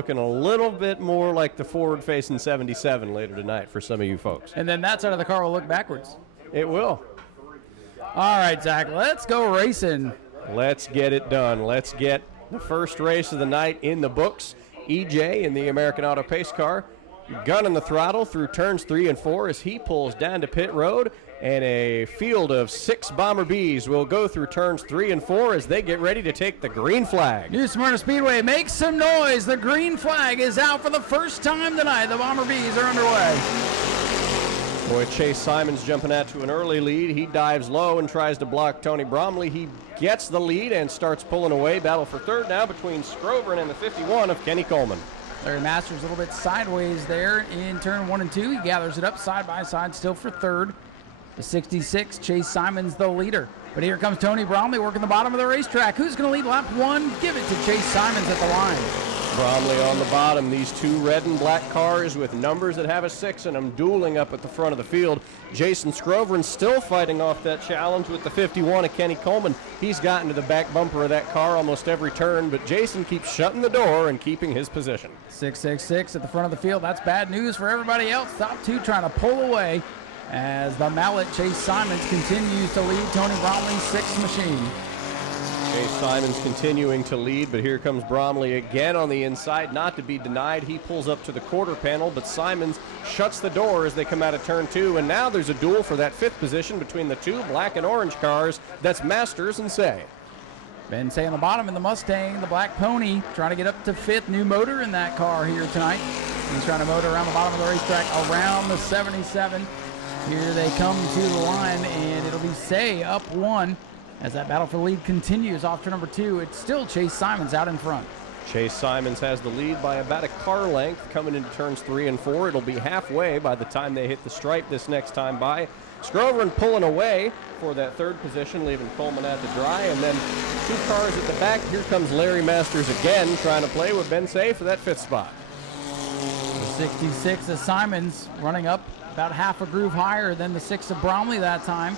looking a little bit more like the forward-facing 77 later tonight for some of you folks. And then that side of the car will look backwards. It will. All right, Zach, let's go racing. Let's get it done. Let's get the first race of the night in the books. EJ in the American Auto Pace car, gunning the throttle through turns 3 and 4 as he pulls down to pit road, and a field of 6 Bomber Bs will go through turns 3 and 4 as they get ready to take the green flag. New Smyrna Speedway, make some noise. The green flag is out for the first time tonight. The Bomber Bs are underway. Boy, Chase Simons jumping out to an early lead. He dives low and tries to block Tony Bromley. He gets the lead and starts pulling away. Battle for third now between Scrovern and the 51 of Kenny Coleman. Larry Masters a little bit sideways there in turn 1 and 2. He gathers it up side by side still for third. The 66, Chase Simons, the leader. But here comes Tony Bromley working the bottom of the racetrack. Who's going to lead lap 1? Give it to Chase Simons at the line. Bromley on the bottom. These 2 red and black cars with numbers that have a 6 in them dueling up at the front of the field. Jason Scrovern still fighting off that challenge with the 51 of Kenny Coleman. He's gotten to the back bumper of that car almost every turn, but Jason keeps shutting the door and keeping his position. 666 at the front of the field. That's bad news for everybody else. Top 2 trying to pull away as the mallet Chase Simons continues to lead Tony Bromley's 6th machine. Chase Simons continuing to lead, but here comes Bromley again on the inside, not to be denied. He pulls up to the quarter panel, but Simons shuts the door as they come out of turn 2, and now there's a duel for that 5th position between the 2 black and orange cars. That's Masters and Say. Ben Say on the bottom in the Mustang, the Black Pony, trying to get up to 5th. New motor in that car here tonight. He's trying to motor around the bottom of the racetrack, around the 77. Here they come to the line, and it'll be Say up 1. As that battle for lead continues off turn number 2, it's still Chase Simons out in front. Chase Simons has the lead by about a car length coming into turns 3 and 4. It'll be halfway by the time they hit the stripe this next time by. Scrovern pulling away for that 3rd position, leaving Coleman out to dry. And then 2 cars at the back. Here comes Larry Masters again, trying to play with Ben Say for that 5th spot. The 66 of Simons running up about half a groove higher than the 6 of Bromley that time.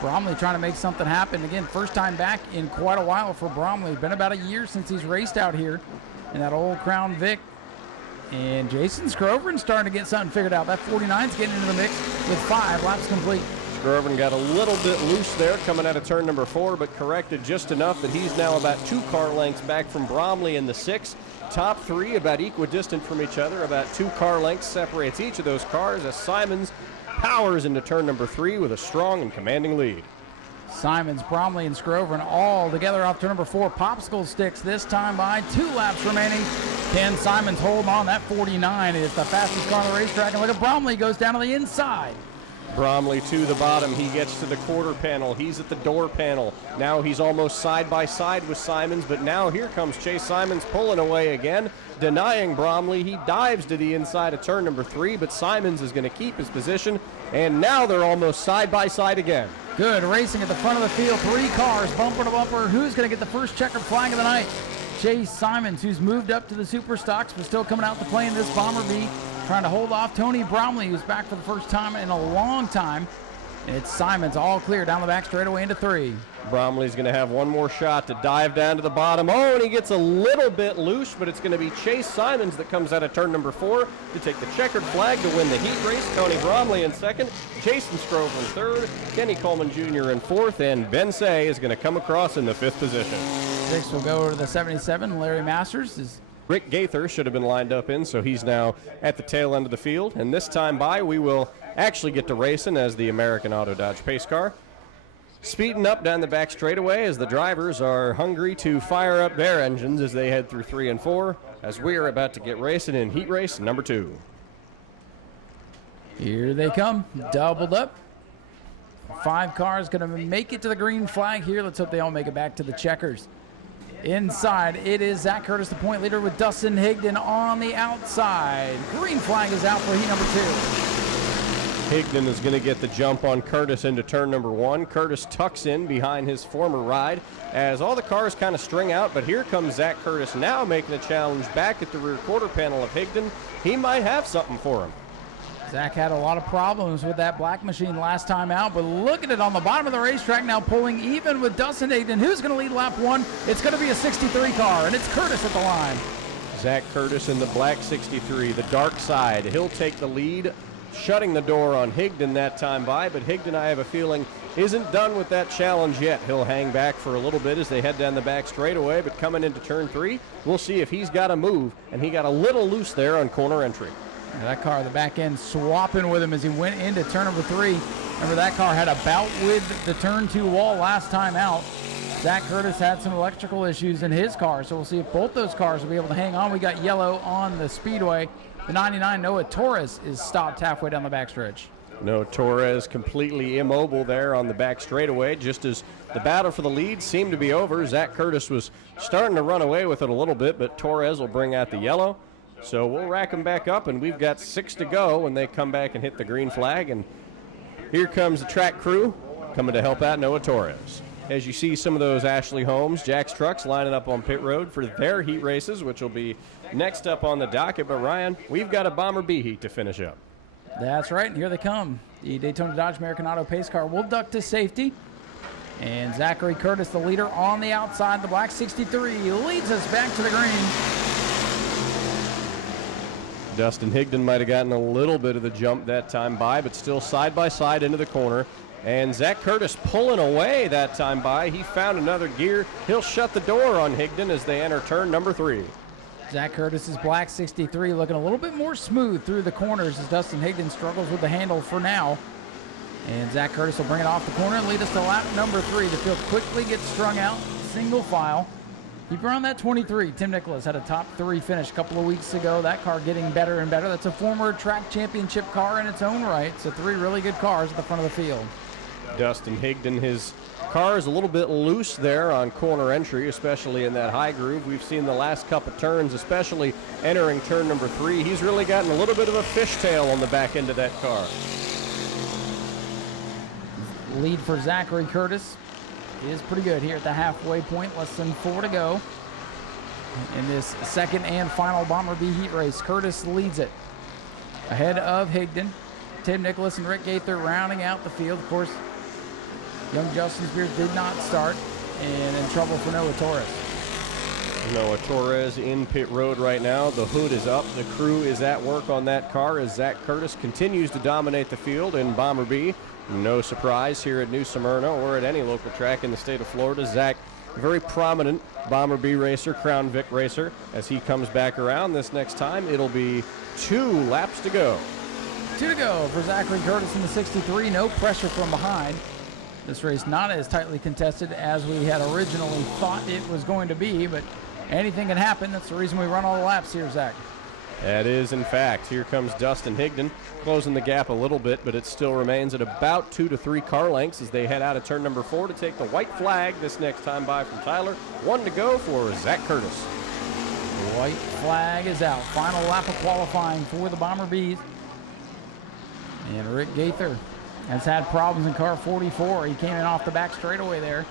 Bromley trying to make something happen. Again, first time back in quite a while for Bromley. Been about a year since he's raced out here in that old Crown Vic. And Jason Scrovern starting to get something figured out. That 49's getting into the mix with 5 laps complete. Scrovern got a little bit loose there coming out of turn number 4, but corrected just enough that he's now about 2 car lengths back from Bromley in the 6. Top 3 about equidistant from each other. About 2 car lengths separates each of those cars as Simons powers into turn number 3 with a strong and commanding lead. Simons, Bromley, and Scrovern all together off turn number 4. Popsicle sticks this time by 2 laps remaining. Can Simons hold on? That 49 is the fastest car on the racetrack. And look at Bromley goes down to the inside. Bromley to the bottom. He gets to the quarter panel. He's at the door panel. Now he's almost side by side with Simons, but now here comes Chase Simons pulling away again, denying Bromley. He dives to the inside of turn number 3, but Simons is going to keep his position, and now they're almost side by side again. Good racing at the front of the field. 3 cars, bumper to bumper. Who's going to get the first checkered flag of the night? Chase Simons, who's moved up to the super stocks, but still coming out to play in this Bomber B, trying to hold off Tony Bromley, who's back for the first time in a long time. It's Simons all clear down the back straightaway into 3. Bromley's going to have one more shot to dive down to the bottom. Oh, and he gets a little bit loose, but it's going to be Chase Simons that comes out of turn number 4 to take the checkered flag to win the heat race. Tony Bromley in 2nd, Jason Scrovern 3rd, Kenny Coleman Jr. in 4th, and Ben Say is going to come across in the 5th position. 6 will go to the 77. Larry Masters is Rick Gaither should have been lined up in, so he's now at the tail end of the field. And this time by, we will actually get to racing as the American Auto Dodge pace car. Speeding up down the back straightaway as the drivers are hungry to fire up their engines as they head through 3 and 4, as we are about to get racing in heat race number 2. Here they come, doubled up. 5 cars going to make it to the green flag here. Let's hope they all make it back to the checkers. Inside, it is Zach Curtis, the point leader, with Dustin Higdon on the outside. Green flag is out for heat number 2. Higdon is going to get the jump on Curtis into turn number 1. Curtis tucks in behind his former ride as all the cars kind of string out, but here comes Zach Curtis now making a challenge back at the rear quarter panel of Higdon. He might have something for him. Zach had a lot of problems with that black machine last time out, but look at it on the bottom of the racetrack now, pulling even with Dustin Higdon. Who's going to lead lap 1? It's going to be a 63 car, and it's Curtis at the line. Zach Curtis in the black 63, the dark side. He'll take the lead, shutting the door on Higdon that time by, but Higdon, I have a feeling, isn't done with that challenge yet. He'll hang back for a little bit as they head down the back straightaway, but coming into turn 3, we'll see if he's got a move, and he got a little loose there on corner entry. Yeah, that car, the back end, swapping with him as he went into turn number 3. Remember, that car had a bout with the turn 2 wall last time out. Zach Curtis had some electrical issues in his car, so we'll see if both those cars will be able to hang on. We got yellow on the Speedway. The 99 Noah Torres is stopped halfway down the backstretch. No, Torres completely immobile there on the back straightaway, just as the battle for the lead seemed to be over. Zach Curtis was starting to run away with it a little bit, but Torres will bring out the yellow. So we'll rack them back up, and we've got 6 to go when they come back and hit the green flag. And here comes the track crew coming to help out Noah Torres. As you see some of those Ashley Holmes, Jack's trucks lining up on pit road for their heat races, which will be next up on the docket. But Ryan, we've got a Bomber B heat to finish up. That's right, and here they come. The Daytona Dodge American Auto pace car will duck to safety. And Zachary Curtis, the leader on the outside, the black 63, leads us back to the green. Dustin Higdon might have gotten a little bit of the jump that time by, but still side by side into the corner. And Zach Curtis pulling away that time by. He found another gear. He'll shut the door on Higdon as they enter turn number 3. Zach Curtis's black 63 looking a little bit more smooth through the corners as Dustin Higdon struggles with the handle for now. And Zach Curtis will bring it off the corner and lead us to lap number 3. The field quickly gets strung out, single file. Keep around that 23. Tim Nicholas had a top 3 finish a couple of weeks ago. That car getting better and better. That's a former track championship car in its own right. So 3 really good cars at the front of the field. Dustin Higdon, his car is a little bit loose there on corner entry, especially in that high groove. We've seen the last couple turns, especially entering turn number 3. He's really gotten a little bit of a fishtail on the back end of that car. Lead for Zachary Curtis is pretty good here at the halfway point. Less than 4 to go in this second and final Bomber B heat race. Curtis leads it ahead of Higdon. Tim Nicholas and Rick Gaither rounding out the field. Of course, young Justin Spears did not start, and in trouble for Noah Torres. Noah Torres in pit road right now. The hood is up. The crew is at work on that car as Zach Curtis continues to dominate the field in Bomber B. No surprise here at New Smyrna or at any local track in the state of Florida. Zach, very prominent Bomber B racer, Crown Vic racer. As he comes back around this next time, it'll be 2 laps to go. 2 to go for Zachary Curtis in the 63. No pressure from behind. This race not as tightly contested as we had originally thought it was going to be, but anything can happen. That's the reason we run all the laps here, Zach. That is, in fact. Here comes Dustin Higdon, closing the gap a little bit, but it still remains at about 2 to 3 car lengths as they head out of turn number 4 to take the white flag this next time by from Tyler. 1 to go for Zach Curtis. The white flag is out. Final lap of qualifying for the Bomber Bees. And Rick Gaither has had problems in car 44. He came in off the back straightaway there.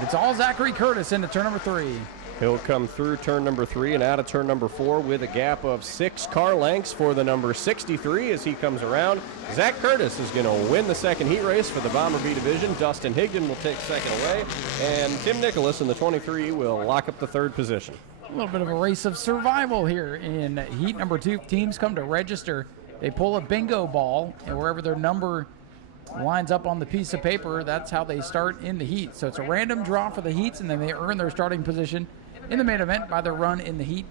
It's all Zachary Curtis into turn number 3. He'll come through turn number 3 and out of turn number 4 with a gap of 6 car lengths for the number 63 as he comes around. Zach Curtis is going to win the second heat race for the Bomber B division. Dustin Higdon will take second away, and Tim Nicholas in the 23 will lock up the 3rd position. A little bit of a race of survival here in heat number 2. Teams come to register. They pull a bingo ball, and wherever their number lines up on the piece of paper, that's how they start in the heat. So it's a random draw for the heats, and then they earn their starting position in the main event by their run in the heat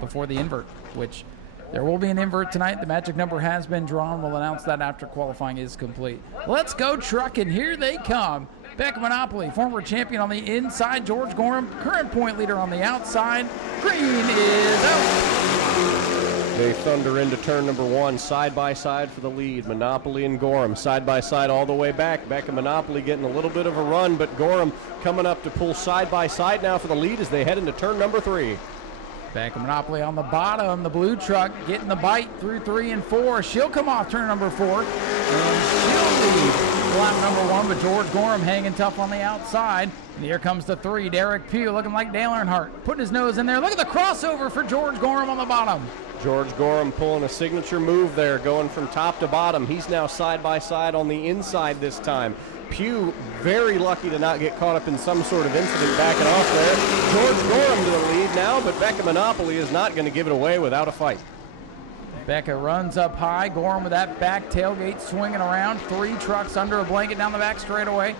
before the invert, which there will be an invert tonight. The magic number has been drawn. We'll announce that after qualifying is complete. Let's go trucking. Here they come. Beck Monopoly, former champion on the inside. George Gorham, current point leader on the outside. Green is out. They thunder into turn number 1, side by side for the lead. Monopoly and Gorham side by side all the way back. Beck and Monopoly getting a little bit of a run, but Gorham coming up to pull side by side now for the lead as they head into turn number 3. Beck and Monopoly on the bottom. The blue truck getting the bite through 3 and 4. She'll come off turn number 4, and she'll lead lap number 1, but George Gorham hanging tough on the outside. And here comes the 3. Derek Pugh looking like Dale Earnhardt, putting his nose in there. Look at the crossover for George Gorham on the bottom. George Gorham pulling a signature move there, going from top to bottom. He's now side by side on the inside this time. Pugh very lucky to not get caught up in some sort of incident backing off there. George Gorham to the lead now, but Becca Monopoly is not going to give it away without a fight. Becca runs up high. Gorham with that back tailgate swinging around. 3 trucks under a blanket down the back straightaway.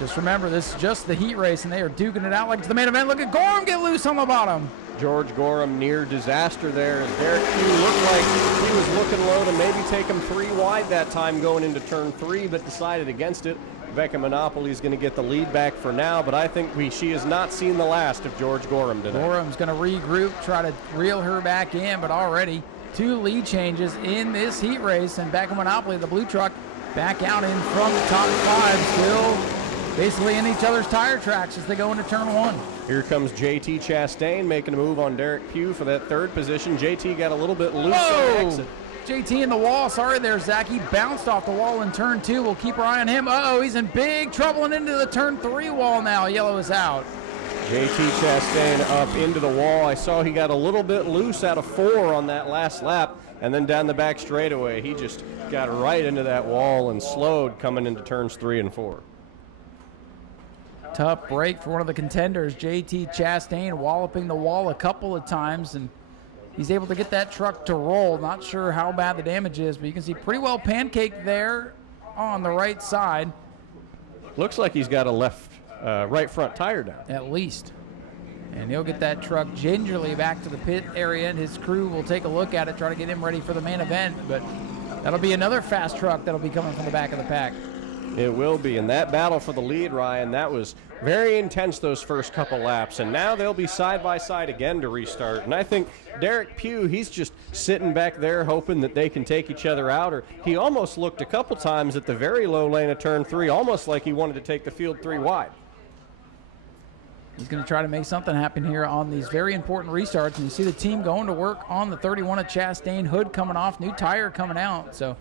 Just remember, this is just the heat race, and they are duking it out like it's the main event. Look at Gorham get loose on the bottom. George Gorham near disaster there as Derek Pugh looked like he was looking low to maybe take him 3 wide that time going into turn 3, but decided against it. Becca Monopoly is going to get the lead back for now, but I think she has not seen the last of George Gorham tonight. Gorham's going to regroup, try to reel her back in, but already 2 lead changes in this heat race, and Becca Monopoly, the blue truck, back out in front, top 5, still basically in each other's tire tracks as they go into turn 1. Here comes JT Chastain making a move on Derek Pugh for that 3rd position. JT got a little bit loose on the exit. JT in the wall. Sorry there, Zach. He bounced off the wall in turn 2. We'll keep our eye on him. Uh-oh, he's in big trouble and into the turn 3 wall now. Yellow is out. JT Chastain up into the wall. I saw he got a little bit loose out of 4 on that last lap, and then down the back straightaway, he just got right into that wall and slowed coming into turns 3 and 4. Tough break for one of the contenders. JT Chastain walloping the wall a couple of times, and he's able to get that truck to roll. Not sure how bad the damage is, but you can see pretty well pancaked there on the right side. Looks like he's got a right front tire down. At least. And he'll get that truck gingerly back to the pit area, and his crew will take a look at it, try to get him ready for the main event. But that'll be another fast truck that'll be coming from the back of the pack. It will be, and that battle for the lead, Ryan, that was very intense those first couple laps, and now they'll be side by side again to restart. And I think Derek Pugh, he's just sitting back there hoping that they can take each other out, or he almost looked a couple times at the very low lane of turn 3, almost like he wanted to take the field 3 wide. He's going to try to make something happen here on these very important restarts, and you see the team going to work on the 31 of Chastain. Hood coming off, new tire coming out, so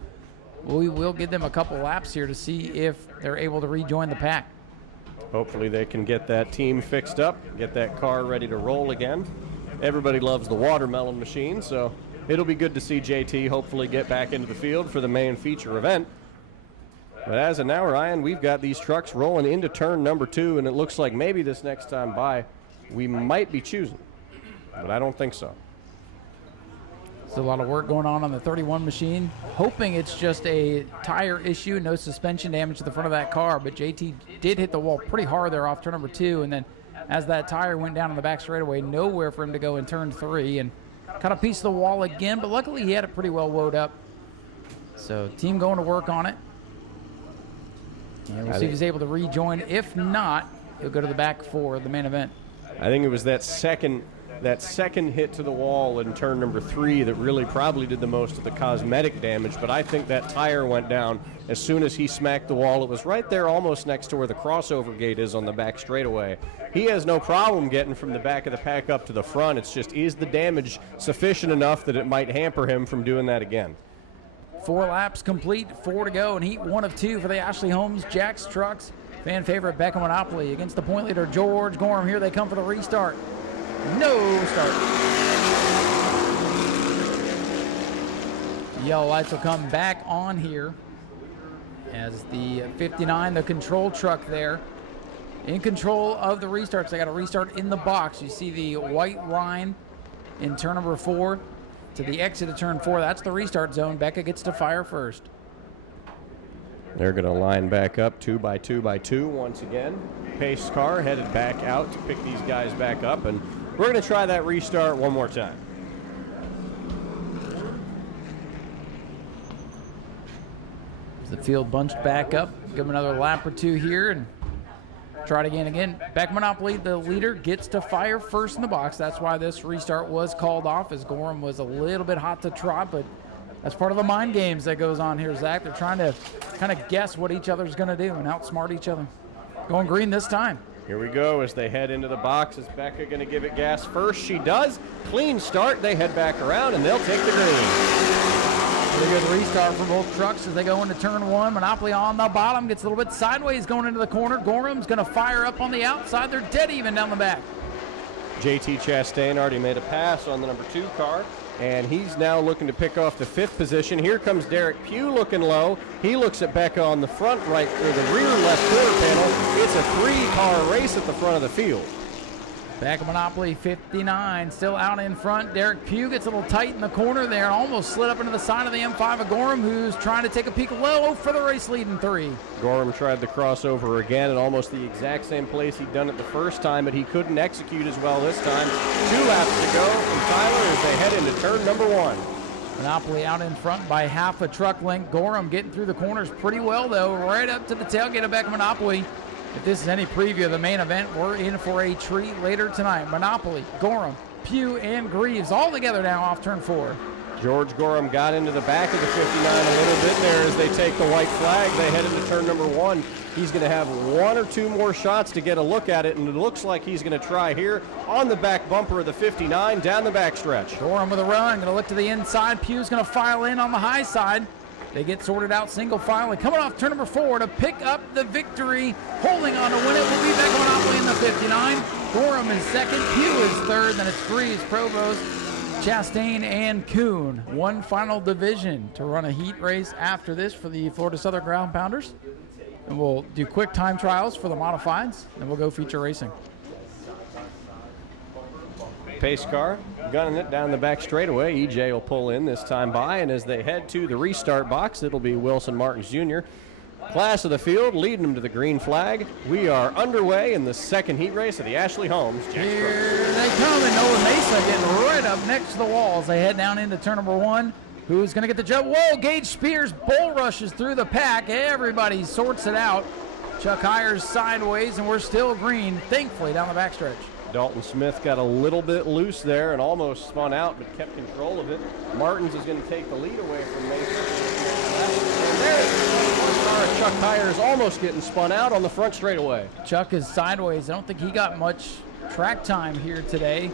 we will give them a couple laps here to see if they're able to rejoin the pack. Hopefully they can get that team fixed up, get that car ready to roll again. Everybody loves the watermelon machine, so it'll be good to see JT hopefully get back into the field for the main feature event. But as of now, Ryan, we've got these trucks rolling into turn number 2, and it looks like maybe this next time by we might be choosing, but I don't think so. There's a lot of work going on the 31 machine, hoping it's just a tire issue, no suspension damage to the front of that car, but JT did hit the wall pretty hard there off turn number 2, and then as that tire went down on the back straightaway, nowhere for him to go in turn 3, and kind of pieced the wall again, but luckily he had it pretty well woed up. So team going to work on it. And we'll see if he's able to rejoin. If not, he'll go to the back for the main event. I think it was that second hit to the wall in turn number 3 that really probably did the most of the cosmetic damage, but I think that tire went down as soon as he smacked the wall. It was right there almost next to where the crossover gate is on the back straightaway. He has no problem getting from the back of the pack up to the front. It's just, is the damage sufficient enough that it might hamper him from doing that again? 4 laps complete, 4 to go, and heat 1 of 2 for the Ashley Holmes Jacks trucks. Fan favorite Becca Monopoly against the point leader George Gorham. Here they come for the restart. No start. Yellow lights will come back on here as the 59, the control truck there, in control of the restarts. They got a restart in the box. You see the white line in turn number 4 to the exit of turn 4. That's the restart zone. Becca gets to fire first. They're going to line back up 2 by 2 by 2 once again. Pace car headed back out to pick these guys back up, and we're going to try that restart one more time. The field bunched back up. Give them another lap or 2 here and try it again. Becca Monopoly, the leader, gets to fire first in the box. That's why this restart was called off, as Gorham was a little bit hot to trot, but that's part of the mind games that goes on here, Zach. They're trying to kind of guess what each other's going to do and outsmart each other. Going green this time. Here we go as they head into the box. Is Becca going to give it gas first? She does. Clean start. They head back around, and they'll take the green. Pretty good restart for both trucks as they go into turn 1. Monopoly on the bottom, gets a little bit sideways going into the corner. Gorham's going to fire up on the outside. They're dead even down the back. JT Chastain already made a pass on the number 2 car. and he's now looking to pick off the 5th position. Here comes Derek Pugh looking low. He looks at Becca on the front right, or the rear left quarter panel. It's a 3-car race at the front of the field. Back of Monopoly 59 still out in front. Derek Pugh gets a little tight in the corner there and almost slid up into the side of the M5 of Gorham, who's trying to take a peek low for the race lead in 3. Gorham tried the crossover again at almost the exact same place he'd done it the first time, but he couldn't execute as well this time. 2 laps to go from Tyler as they head into turn number 1. Monopoly out in front by half a truck length. Gorham getting through the corners pretty well, though, right up to the tailgate of Beck Monopoly. If this is any preview of the main event, we're in for a treat later tonight. Monopoly, Gorham, Pugh, and Greaves all together now off turn 4. George Gorham got into the back of the 59 a little bit there as they take the white flag. They head into turn number 1. He's going to have 1 or 2 more shots to get a look at it, and it looks like he's going to try here on the back bumper of the 59 down the backstretch. Gorham with a run, going to look to the inside. Pugh's going to file in on the high side. They get sorted out single file, and coming off turn number 4 to pick up the victory, holding on to win it will be Beck Monopoly in the 59. Gorham is second, Pugh is third, then it's Greaves, Provost, Chastain, and Kuhn. One final division to run a heat race after this for the Florida Southern Ground Pounders. And we'll do quick time trials for the modifieds, and we'll go feature racing. Pace car gunning it down the back straightaway. EJ will pull in this time by, and as they head to the restart box, it'll be Wilson Martins Jr. Class of the field leading them to the green flag. We are underway in the second heat race of the Ashley Holmes. Here they come, and Noah Mesa getting right up next to the walls. They head down into turn number 1. Who's going to get the jump? Whoa, Gage Spears bull rushes through the pack. Everybody sorts it out. Chuck Hires sideways, and we're still green, thankfully, down the backstretch. Dalton Smith got a little bit loose there and almost spun out, but kept control of it. Martins is going to take the lead away from Mason. And there it is. One car, Chuck Hires almost getting spun out on the front straightaway. Chuck is sideways. I don't think he got much track time here today.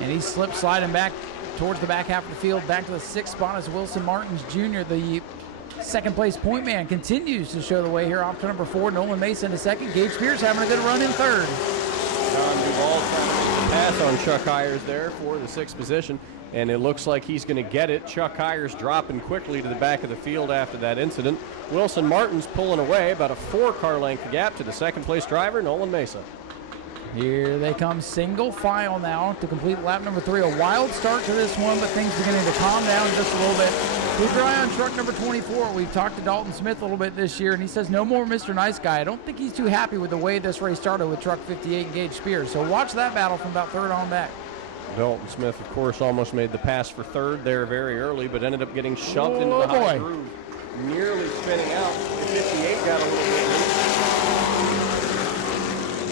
And he slipped sliding back towards the back half of the field. Back to the 6th spot as Wilson Martins Jr., the second place point man, continues to show the way here off to number 4. Nolan Mason in second. Gage Spears having a good run in 3rd. Don Duvall trying to make the pass on Chuck Hires there for the 6th position, and it looks like he's going to get it. Chuck Hires dropping quickly to the back of the field after that incident. Wilson Martins pulling away about a 4-car length gap to the 2nd place driver, Nolan Mesa. Here they come, single file now to complete lap number 3. A wild start to this one, but things beginning to calm down just a little bit. Keep your eye on truck number 24. We've talked to Dalton Smith a little bit this year, and he says no more Mr. Nice Guy. I don't think he's too happy with the way this race started with truck 58 and Gage Spears. So watch that battle from about 3rd on back. Dalton Smith, of course, almost made the pass for 3rd there very early, but ended up getting shoved into the high groove, nearly spinning out. The 58 got a little bit loose.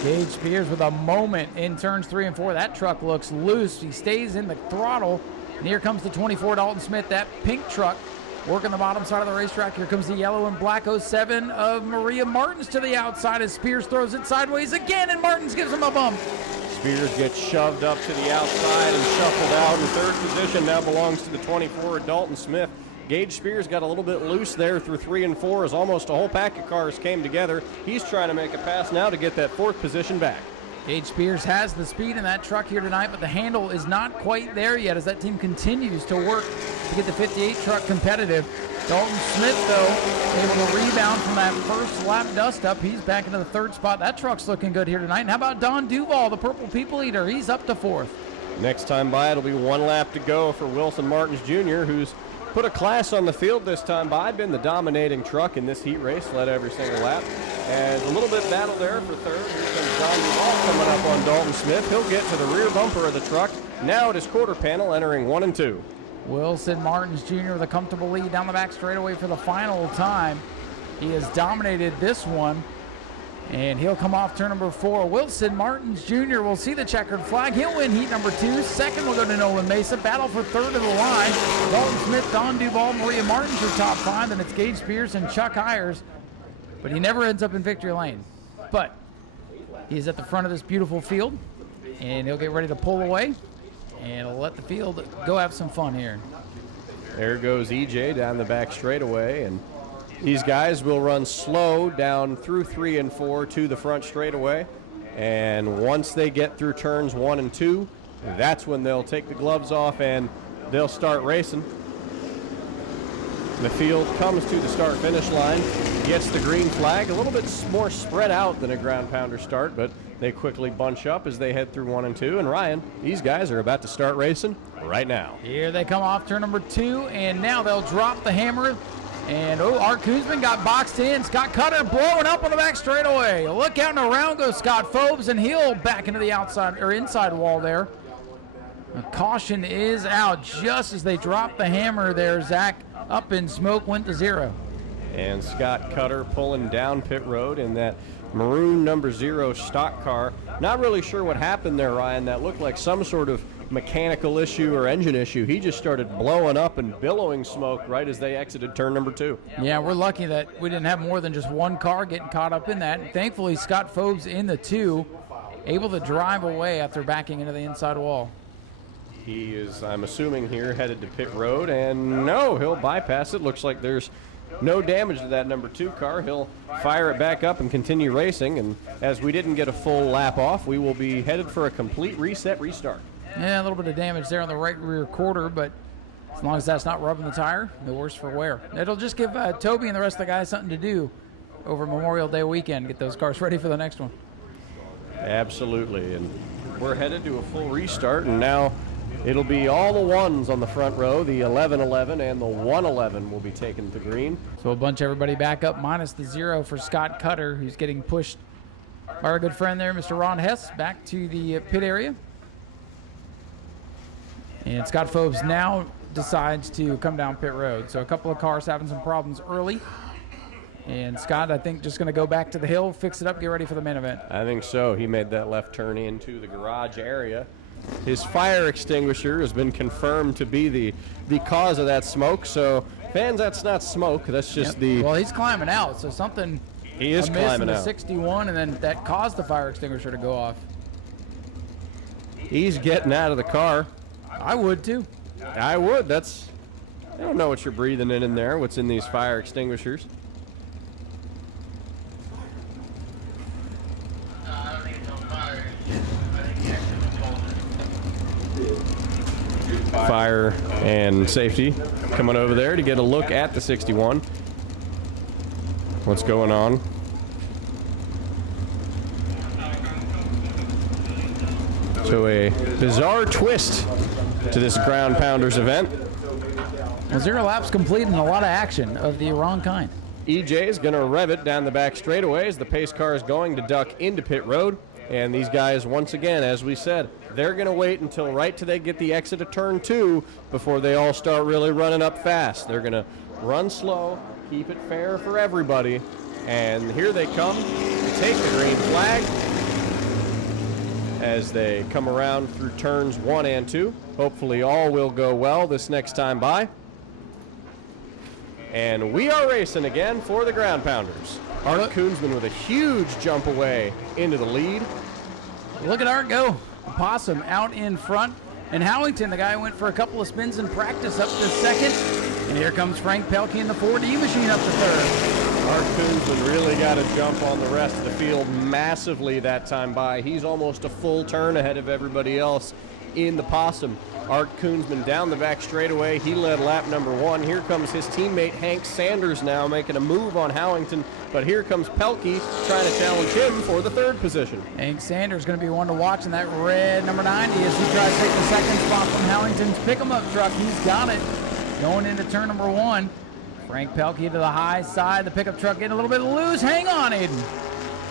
Gage Spears with a moment in turns 3 and 4. That truck looks loose. He stays in the throttle. And here comes the 24 Dalton Smith, that pink truck working the bottom side of the racetrack. Here comes the yellow and black 07 of Maria Martins to the outside as Spears throws it sideways again, and Martins gives him a bump. Spears gets shoved up to the outside and shuffled out in 3rd position. Now belongs to the 24 Dalton Smith. Gage Spears got a little bit loose there through 3 and 4 as almost a whole pack of cars came together. He's trying to make a pass now to get that 4th position back. Gage Spears has the speed in that truck here tonight, but the handle is not quite there yet as that team continues to work to get the 58 truck competitive. Dalton Smith, though, able to rebound from that first lap dust up. He's back into the 3rd spot. That truck's looking good here tonight. And how about Don Duvall, the Purple People Eater? He's up to 4th. Next time by, it'll be 1 lap to go for Wilson Martins Jr., who's put a class on the field this time by. Been the dominating truck in this heat race, led every single lap. And a little bit battle there for 3rd. Here comes Don Duvall coming up on Dalton Smith. He'll get to the rear bumper of the truck. Now at his quarter panel, entering 1 and 2. Wilson Martins Jr. with a comfortable lead down the back straightaway for the final time. He has dominated this one, and he'll come off turn number 4. Wilson Martins Jr. will see the checkered flag. He'll win heat number 2. 2nd will go to Nolan Mesa. Battle for 3rd of the line. Dalton Smith, Don Duvall, Maria Martins are top 5. Then it's Gage Spears and Chuck Hires. But he never ends up in victory lane. But he's at the front of this beautiful field, and he'll get ready to pull away and let the field go have some fun here. There goes EJ down the back straightaway, and these guys will run slow down through 3 and 4 to the front straightaway. And once they get through turns 1 and 2, that's when they'll take the gloves off and they'll start racing. The field comes to the start-finish line, gets the green flag, a little bit more spread out than a ground pounder start, but they quickly bunch up as they head through 1 and 2. And Ryan, these guys are about to start racing right now. Here they come off turn number 2, and now they'll drop the hammer. And Art Koonsman got boxed in. Scott Cutter blowing up on the back straightaway. Look out and around goes Scott Phobes, and he'll back into the outside or inside wall there. A caution is out just as they drop the hammer there, Zach. Up in smoke, went to 0. And Scott Cutter pulling down pit road in that maroon number 0 stock car. Not really sure what happened there, Ryan. That looked like some sort of mechanical issue or engine issue. He just started blowing up and billowing smoke right as they exited turn number 2. Yeah, we're lucky that we didn't have more than just one car getting caught up in that. Thankfully, Scott Phobes in the 2, able to drive away after backing into the inside wall. He is, I'm assuming here, headed to pit road, and no, he'll bypass it. Looks like there's no damage to that number 2 car. He'll fire it back up and continue racing, and as we didn't get a full lap off, we will be headed for a complete reset restart. Yeah, a little bit of damage there on the right rear quarter, but as long as that's not rubbing the tire, no worse for wear. It'll just give Toby and the rest of the guys something to do over Memorial Day weekend, get those cars ready for the next one. Absolutely, and we're headed to a full restart, and now it'll be all the 1s on the front row. The 11-11 and the 1-11 will be taken to green. So we'll bunch everybody back up minus the 0 for Scott Cutter, who's getting pushed by our good friend there, Mr. Ron Hess, back to the pit area. And Scott Phobes now decides to come down pit road. So a couple of cars having some problems early. And Scott, I think, just going to go back to the hill, fix it up, get ready for the main event. I think so. He made that left turn into the garage area. His fire extinguisher has been confirmed to be the cause of that smoke. So, fans, that's not smoke. That's just the... Well, he's climbing out, so something... He is climbing out. 61, and then that caused the fire extinguisher to go off. He's getting out of the car. I would, too. I would. I don't know what you're breathing in there, what's in these fire extinguishers. Fire and safety coming over there to get a look at the 61. What's going on? So a bizarre twist to this Ground Pounders event. Well, 0 laps complete and a lot of action of the wrong kind. EJ is going to rev it down the back straightaways. The pace car is going to duck into pit road. And these guys, once again, as we said, they're going to wait until right till they get the exit of turn 2 before they all start really running up fast. They're going to run slow, keep it fair for everybody. And here they come to take the green flag as they come around through turns 1 and 2. Hopefully all will go well this next time by. And we are racing again for the Ground Pounders. Art Koonsman with a huge jump away into the lead. Look at Art go. Possum out in front. And Howington, the guy who went for a couple of spins in practice, up to second. And here comes Frank Pelkey in the 4D machine up to third. Art Koonsman really got a jump on the rest of the field massively that time by. He's almost a full turn ahead of everybody else in the Possum. Art Koonsman down the back straightaway. He led lap number 1. Here comes his teammate Hank Sanders now making a move on Howington. But here comes Pelkey trying to challenge him for the 3rd position. Hank Sanders going to be one to watch in that red number 90 as he tries to take the 2nd spot from Howington's pick-em-up truck. He's got it going into turn number 1. Frank Pelkey to the high side. The pickup truck getting a little bit loose. Hang on, Aiden.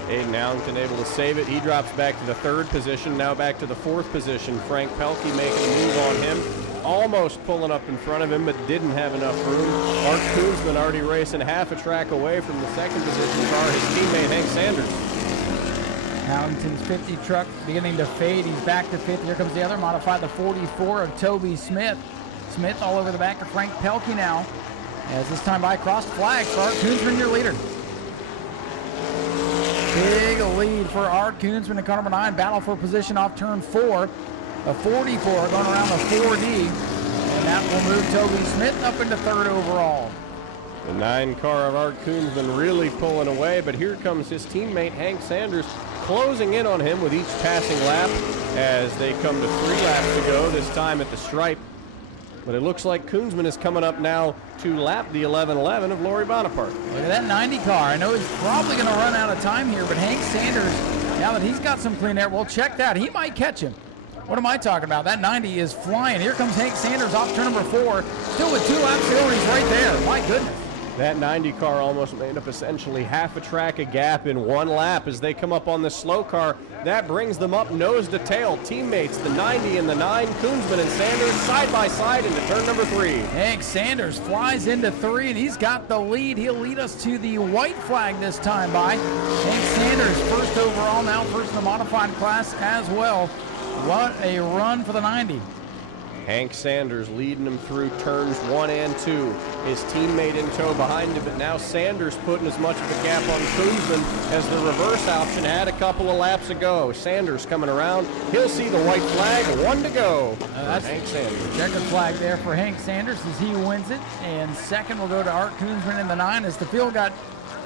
Aiden Howington able to save it. He drops back to the 3rd position, now back to the 4th position. Frank Pelkey making a move on him, almost pulling up in front of him, but didn't have enough room. Art Koonsman already racing half a track away from the 2nd position car, his teammate Hank Sanders. Howington's 50 truck beginning to fade. He's back to 5th. Here comes the other modified, the 44 of Toby Smith. Smith all over the back of Frank Pelkey now. As this time by crossed flags for Art Koonsman, your leader. Big lead for Art Koonsman in car number 9. Battle for position off turn 4. A 44 going around the 4D. And that will move Toby Smith up into 3rd overall. The 9 car of Art Koonsman really pulling away, but here comes his teammate Hank Sanders closing in on him with each passing lap as they come to 3 laps to go, this time at the stripe. But it looks like Koonsman is coming up now to lap the 11:11 of Lori Bonaparte. Look at that 90 car. I know he's probably going to run out of time here, but Hank Sanders, now that he's got some clean air, well, check that. He might catch him. What am I talking about? That 90 is flying. Here comes Hank Sanders off turn number 4. Still with 2 laps to go, and he's right there. My goodness. That 90 car almost made up essentially half a track of gap in 1 lap as they come up on the slow car. That brings them up nose to tail. Teammates, the 90 and the 9, Koonsman and Sanders side by side into turn number 3. Hank Sanders flies into 3, and he's got the lead. He'll lead us to the white flag this time by Hank Sanders, first overall, now first in the modified class as well. What a run for the 90. Hank Sanders leading him through turns 1 and 2. His teammate in tow behind him, but now Sanders putting as much of a gap on Koonsman as the reverse option had a couple of laps ago. Sanders coming around. He'll see the white flag. 1 to go. That's Hank Sanders. Checkered flag there for Hank Sanders as he wins it. And second will go to Art Koonsman in the 9 as the field got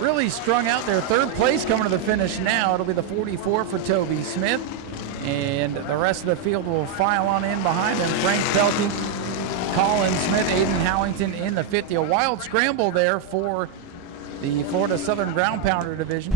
really strung out there. Third place coming to the finish now. It'll be the 44 for Toby Smith. And the rest of the field will file on in behind him. Frank Pelkey, Colin Smith, Aiden Howington in the 50. A wild scramble there for the Florida Southern Ground Pounder division.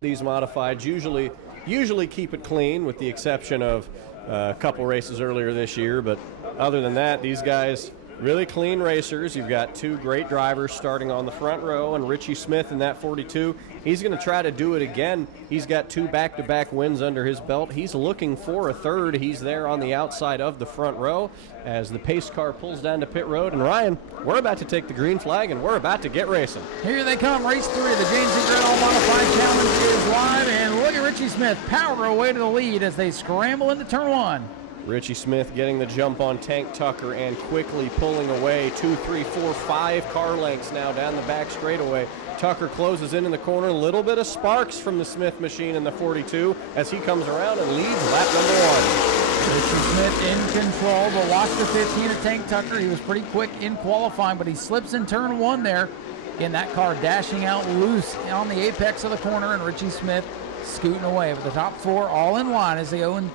These modifieds usually keep it clean with the exception of a couple races earlier this year, but other than that, these guys really clean racers. You've got 2 great drivers starting on the front row, and Richie Smith in that 42. He's going to try to do it again. He's got 2 back-to-back wins under his belt. He's looking for a third. He's there on the outside of the front row as the pace car pulls down to pit road. And Ryan, we're about to take the green flag, and we're about to get racing. Here they come, race 3. The James Ingram All Modified Challenge is live, and look at Richie Smith power away to the lead as they scramble into turn 1. Richie Smith getting the jump on Tank Tucker and quickly pulling away 2, 3, 4, 5 car lengths now down the back straightaway. Tucker closes in the corner. A little bit of sparks from the Smith machine in the 42 as he comes around and leads lap number 1. Richie Smith in control, but watch the 15 of Tank Tucker. He was pretty quick in qualifying, but he slips in turn 1 there. Again, that car dashing out loose on the apex of the corner, and Richie Smith scooting away with the top 4 all in line as they go in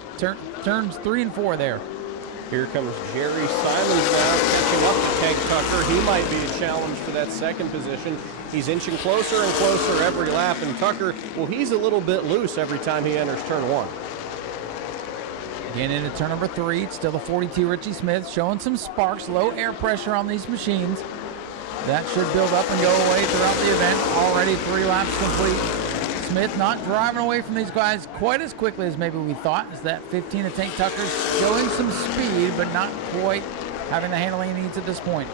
turns 3 and 4 there. Here comes Jerry Simons now catching up to Tank Tucker. He might be the challenge for that second position. He's inching closer and closer every lap, and Tucker, well, he's a little bit loose every time he enters turn 1. Again into turn number 3, it's still the 42 Richie Smith showing some sparks, low air pressure on these machines. That should build up and go away throughout the event. Already 3 laps complete. Smith not driving away from these guys quite as quickly as maybe we thought, as that 15 of Tank Tucker showing some speed, but not quite having the handling he needs at this point.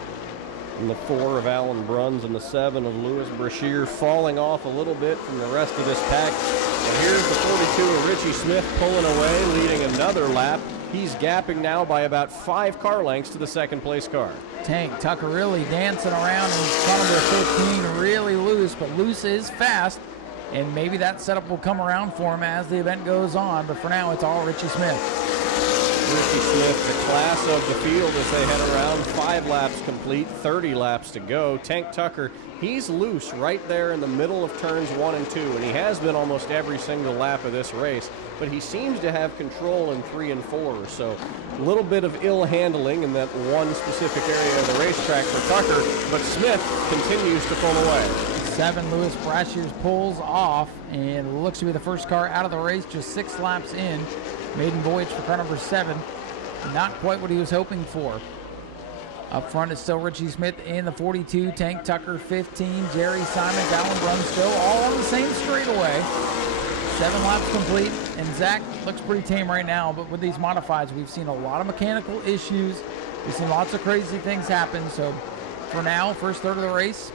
And the 4 of Alan Bruns and the 7 of Louis Brashear falling off a little bit from the rest of this pack. And here's the 42 of Richie Smith pulling away, leading another lap. He's gapping now by about 5 car lengths to the second place car. Tank Tucker really dancing around in front of the 15, really loose, but loose is fast. And maybe that setup will come around for him as the event goes on. But for now, it's all Richie Smith. Richie Smith, the class of the field as they head around. 5 laps complete, 30 laps to go. Tank Tucker, he's loose right there in the middle of turns 1 and 2. And he has been almost every single lap of this race. But he seems to have control in 3 and 4. So a little bit of ill handling in that one specific area of the racetrack for Tucker. But Smith continues to pull away. 7, Louis Brashears pulls off and looks to be the first car out of the race, just 6 laps in. Maiden voyage for car number 7. Not quite what he was hoping for. Up front is still Richie Smith in the 42, Tank Tucker 15, Jerry Simons, Alan Brun still all on the same straightaway. 7 laps complete, and Zach looks pretty tame right now, but with these modifieds, we've seen a lot of mechanical issues. We've seen lots of crazy things happen, so for now, first third of the race,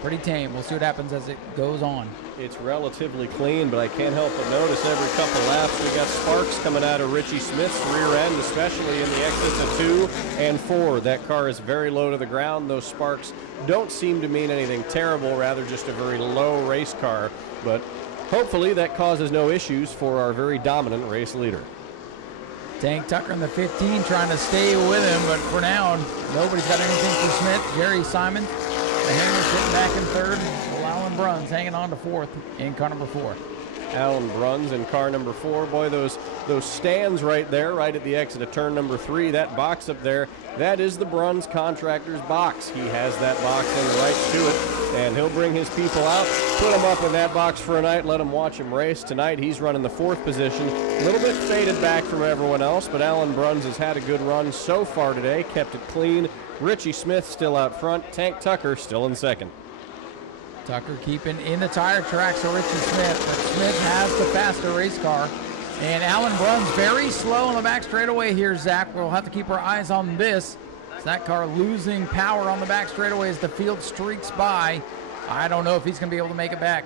pretty tame. We'll see what happens as it goes on. It's relatively clean, but I can't help but notice every couple laps we got sparks coming out of Richie Smith's rear end, especially in the exits of 2 and 4. That car is very low to the ground. Those sparks don't seem to mean anything terrible, rather just a very low race car. But hopefully that causes no issues for our very dominant race leader. Tank Tucker in the 15 trying to stay with him, but for now, nobody's got anything for Smith. Jerry Simon Hammer sitting back in third. Alan Bruns hanging on to fourth in car number 4. Alan Bruns in car number 4. Boy, those stands right there, right at the exit of turn number 3, that box up there, that is the Bruns Contractors box. He has that box and the rights to it, and he'll bring his people out, put them up in that box for a night, let them watch him race. Tonight, he's running the 4th position, a little bit faded back from everyone else, but Alan Bruns has had a good run so far today, kept it clean. Richie Smith still out front, Tank Tucker still in second. Tucker keeping in the tire tracks for Richie Smith, but Smith has the faster race car. And Alan Bruns very slow on the back straightaway here, Zach. We'll have to keep our eyes on this. That car losing power on the back straightaway as the field streaks by. I don't know if he's going to be able to make it back.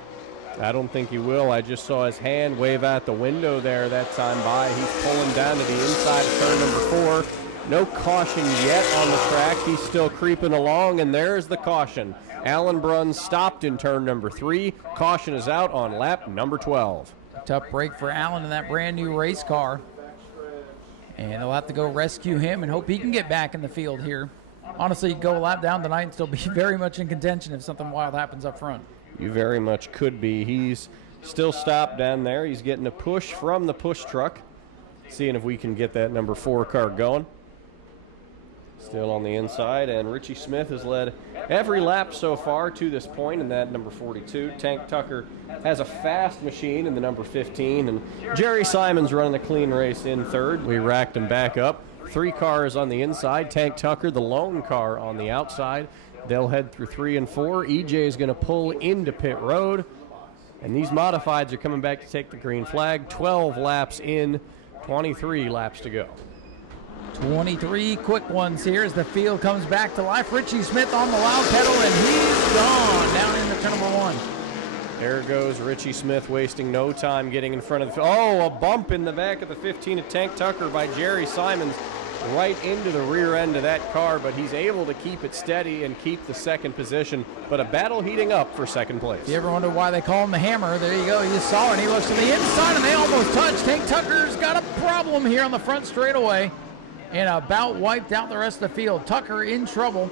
I don't think he will. I just saw his hand wave out the window there that time by. He's pulling down to the inside of turn number 4. No caution yet on the track. He's still creeping along, and there's the caution. Alan Bruns stopped in turn number 3. Caution is out on lap number 12. Tough break for Alan in that brand new race car. And they'll have to go rescue him and hope he can get back in the field here. Honestly, you can go a lap down tonight and still be very much in contention if something wild happens up front. You very much could be. He's still stopped down there. He's getting a push from the push truck. Seeing if we can get that number 4 car going. Still on the inside, and Richie Smith has led every lap so far to this point in that number 42. Tank Tucker has a fast machine in the number 15, and Jerry Simon's running a clean race in third. We racked him back up. 3 cars on the inside. Tank Tucker, the lone car on the outside. They'll head through 3 and 4. EJ is going to pull into pit road, and these modifieds are coming back to take the green flag. 12 laps in, 23 laps to go. 23 quick ones here as the field comes back to life. Richie Smith on the loud pedal, and he's gone down into turn number 1. There goes Richie Smith, wasting no time getting in front of the... Oh, a bump in the back of the 15 of Tank Tucker by Jerry Simons, right into the rear end of that car, but he's able to keep it steady and keep the second position. But a battle heating up for second place. If you ever wonder why they call him the Hammer, there you go. You saw it, and he looks to the inside, and they almost touched. Tank Tucker's got a problem here on the front straightaway. And about wiped out the rest of the field. Tucker in trouble.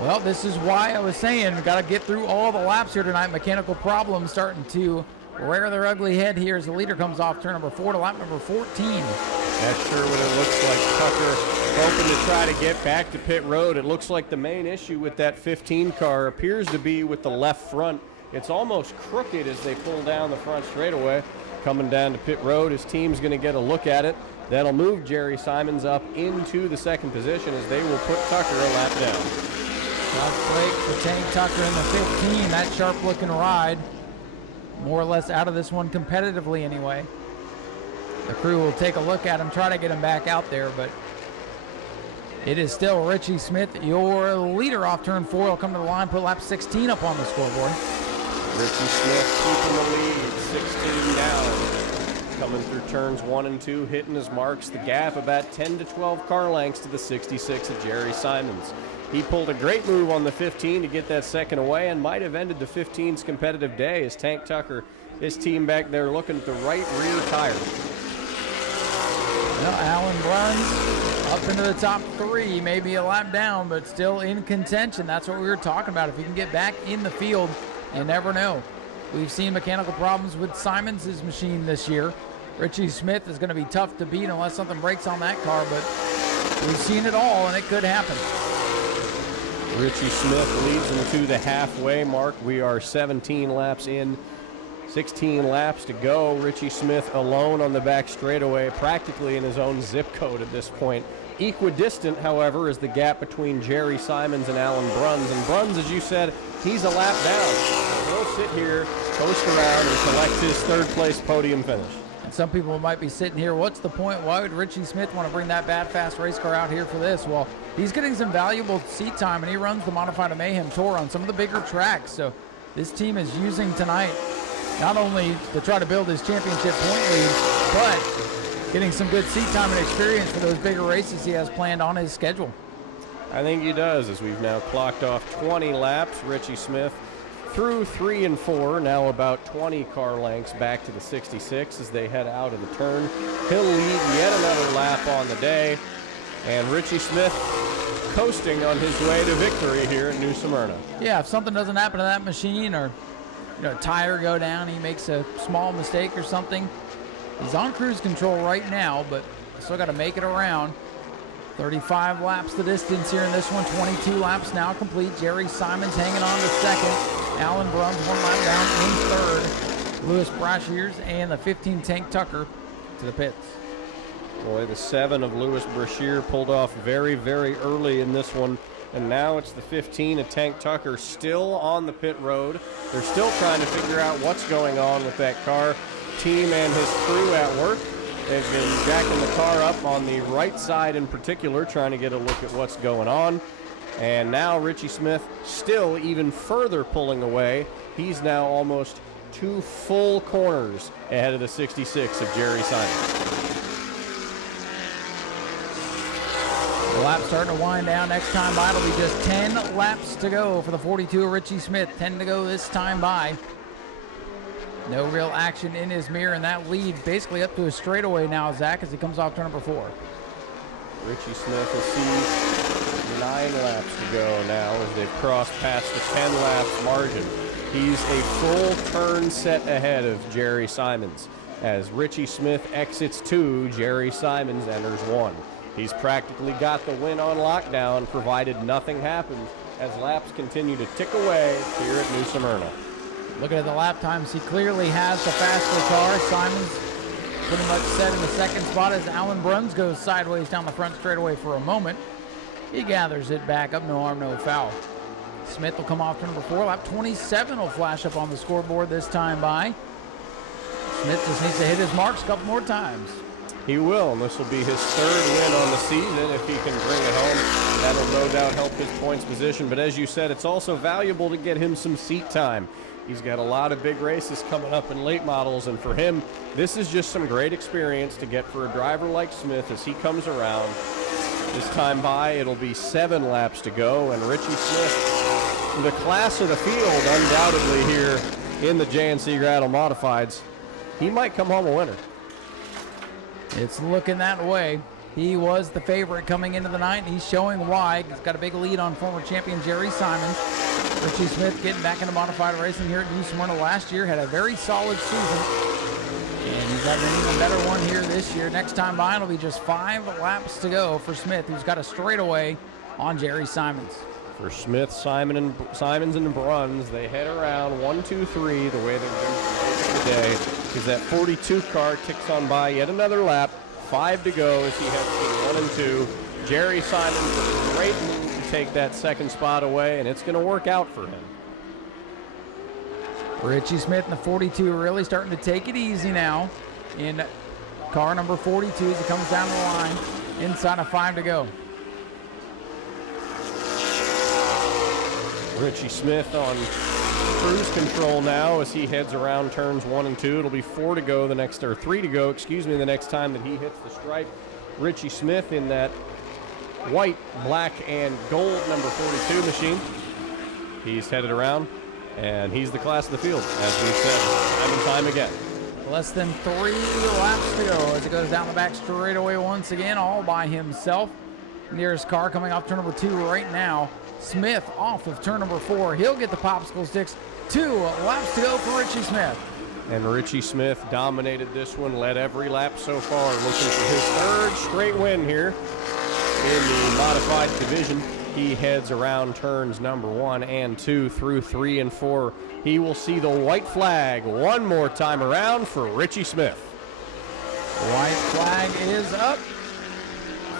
Well, this is why I was saying we got to get through all the laps here tonight. Mechanical problems starting to rear their ugly head here as the leader comes off turn number 4 to lap number 14. That's sure what it looks like. Tucker hoping to try to get back to pit road. It looks like the main issue with that 15 car appears to be with the left front. It's almost crooked as they pull down the front straightaway. Coming down to pit road, his team's going to get a look at it. That'll move Jerry Simons up into the second position as they will put Tucker a lap down. Tough break for Tank Tucker in the 15. That sharp-looking ride, more or less out of this one competitively anyway. The crew will take a look at him, try to get him back out there, but it is still Richie Smith, your leader off turn 4. He'll come to the line, put lap 16 up on the scoreboard. Richie Smith keeping the lead, 16 down. Coming through turns 1 and 2, hitting his marks. The gap about 10 to 12 car lengths to the 66 of Jerry Simons. He pulled a great move on the 15 to get that second away and might have ended the 15's competitive day as Tank Tucker, his team back there looking at the right rear tire. Well, Alan Bruns up into the top 3, maybe a lap down, but still in contention. That's what we were talking about. If he can get back in the field, you never know. We've seen mechanical problems with Simons' machine this year. Richie Smith is going to be tough to beat unless something breaks on that car, but we've seen it all, and it could happen. Richie Smith leads them to the halfway mark. We are 17 laps in, 16 laps to go. Richie Smith alone on the back straightaway, practically in his own zip code at this point. Equidistant, however, is the gap between Jerry Simons and Alan Bruns. And Bruns, as you said, he's a lap down. He'll sit here, coast around, and collect his third-place podium finish. And some people might be sitting here, what's the point? Why would Richie Smith want to bring that bad, fast race car out here for this? Well, he's getting some valuable seat time, and he runs the Modified Mayhem Tour on some of the bigger tracks. So this team is using tonight not only to try to build his championship point lead, but getting some good seat time and experience for those bigger races he has planned on his schedule. I think he does, as we've now clocked off 20 laps. Richie Smith through 3 and 4, now about 20 car lengths back to the 66 as they head out of the turn. He'll lead yet another lap on the day. And Richie Smith coasting on his way to victory here at New Smyrna. Yeah, if something doesn't happen to that machine, or tire go down, he makes a small mistake or something, he's on cruise control right now, but still got to make it around. 35 laps the distance here in this one. 22 laps now complete. Jerry Simons hanging on to second. Alan Bruns 1 lap down in third. Louis Brashears and the 15 Tank Tucker to the pits. Boy, the 7 of Louis Brashear pulled off very, very early in this one. And now it's the 15 of Tank Tucker still on the pit road. They're still trying to figure out what's going on with that car. Team and his crew at work. They've been jacking the car up on the right side in particular, trying to get a look at what's going on. And now Richie Smith still even further pulling away. He's now almost 2 full corners ahead of the 66 of Jerry Simons. The lap starting to wind down. Next time by, it'll be just 10 laps to go for the 42 of Richie Smith. 10 to go this time by. No real action in his mirror, and that lead basically up to a straightaway now, Zach, as he comes off turn number 4. Richie Smith will see 9 laps to go now as they've crossed past the 10 laps margin. He's a full turn set ahead of Jerry Simons. As Richie Smith exits 2, Jerry Simons enters 1. He's practically got the win on lockdown, provided nothing happens as laps continue to tick away here at New Smyrna. Looking at the lap times, he clearly has the faster car. Simons pretty much set in the second spot as Alan Bruns goes sideways down the front straightaway for a moment. He gathers it back up, no harm, no foul. Smith will come off to number 4. Lap 27 will flash up on the scoreboard this time by. Smith just needs to hit his marks a couple more times. He will, and this will be his 3rd win on the season. If he can bring it home, that'll no doubt help his points position. But as you said, it's also valuable to get him some seat time. He's got a lot of big races coming up in late models, and for him, this is just some great experience to get for a driver like Smith as he comes around. This time by, it'll be 7 laps to go, and Richie Smith, the class of the field, undoubtedly here in the JNC Grattle Modifieds, he might come home a winner. It's looking that way. He was the favorite coming into the night, and he's showing why. He's got a big lead on former champion Jerry Simons. Richie Smith getting back into modified racing here at New Smyrna last year. Had a very solid season. And he's having an even better one here this year. Next time by, it'll be just 5 laps to go for Smith, who's got a straightaway on Jerry Simons. For Smith, Simons, and Bruns, they head around 1, 2, 3 the way they've been today. Because that 42 car ticks on by yet another lap. 5 to go as he heads to 1 and 2. Jerry Simons, great move to take that 2nd spot away, and it's going to work out for him. Richie Smith in the 42 really starting to take it easy now in car number 42 as he comes down the line inside of 5 to go. Richie Smith on cruise control now as he heads around turns 1 and 2. It'll be 4 to go the next, or 3 to go, the next time that he hits the stripe. Richie Smith in that white, black, and gold number 42 machine. He's headed around, and he's the class of the field, as we've said time and time again. Less than 3 laps to go as he goes down the back straightaway once again, all by himself. Nearest car coming off turn number 2 right now. Smith off of turn number 4. He'll get the popsicle sticks. 2 laps to go for Richie Smith. And Richie Smith dominated this one, led every lap so far, looking for his 3rd straight win here in the modified division. He heads around turns number 1 and 2 through 3 and 4. He will see the white flag one more time around for Richie Smith. White flag is up.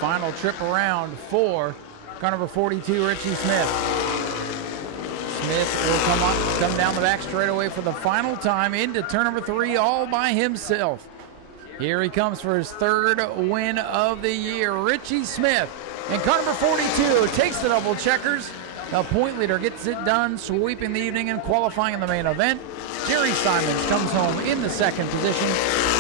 Final trip around for car number 42, Richie Smith. Smith will come down the back straightaway for the final time into turn number 3 all by himself. Here he comes for his 3rd win of the year. Richie Smith in car number 42 takes the double checkers. The point leader gets it done, sweeping the evening and qualifying in the main event. Jerry Simons comes home in the 2nd position.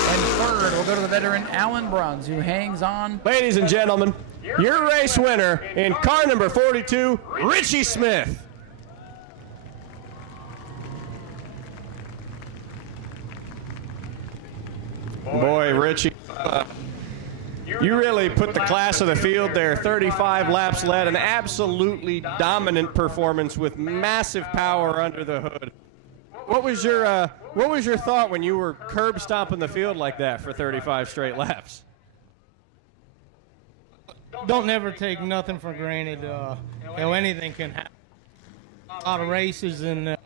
And 3rd will go to the veteran Alan Bruns, who hangs on. Ladies and gentlemen, your race winner in car number 42, Richie Smith. Boy, Richie, You really put the class of the field there. 35 laps led, an absolutely dominant performance with massive power under the hood. What was your thought when you were curb stomping the field like that for 35 straight laps? Don't never take nothing for granted. Anything can happen. A lot of races and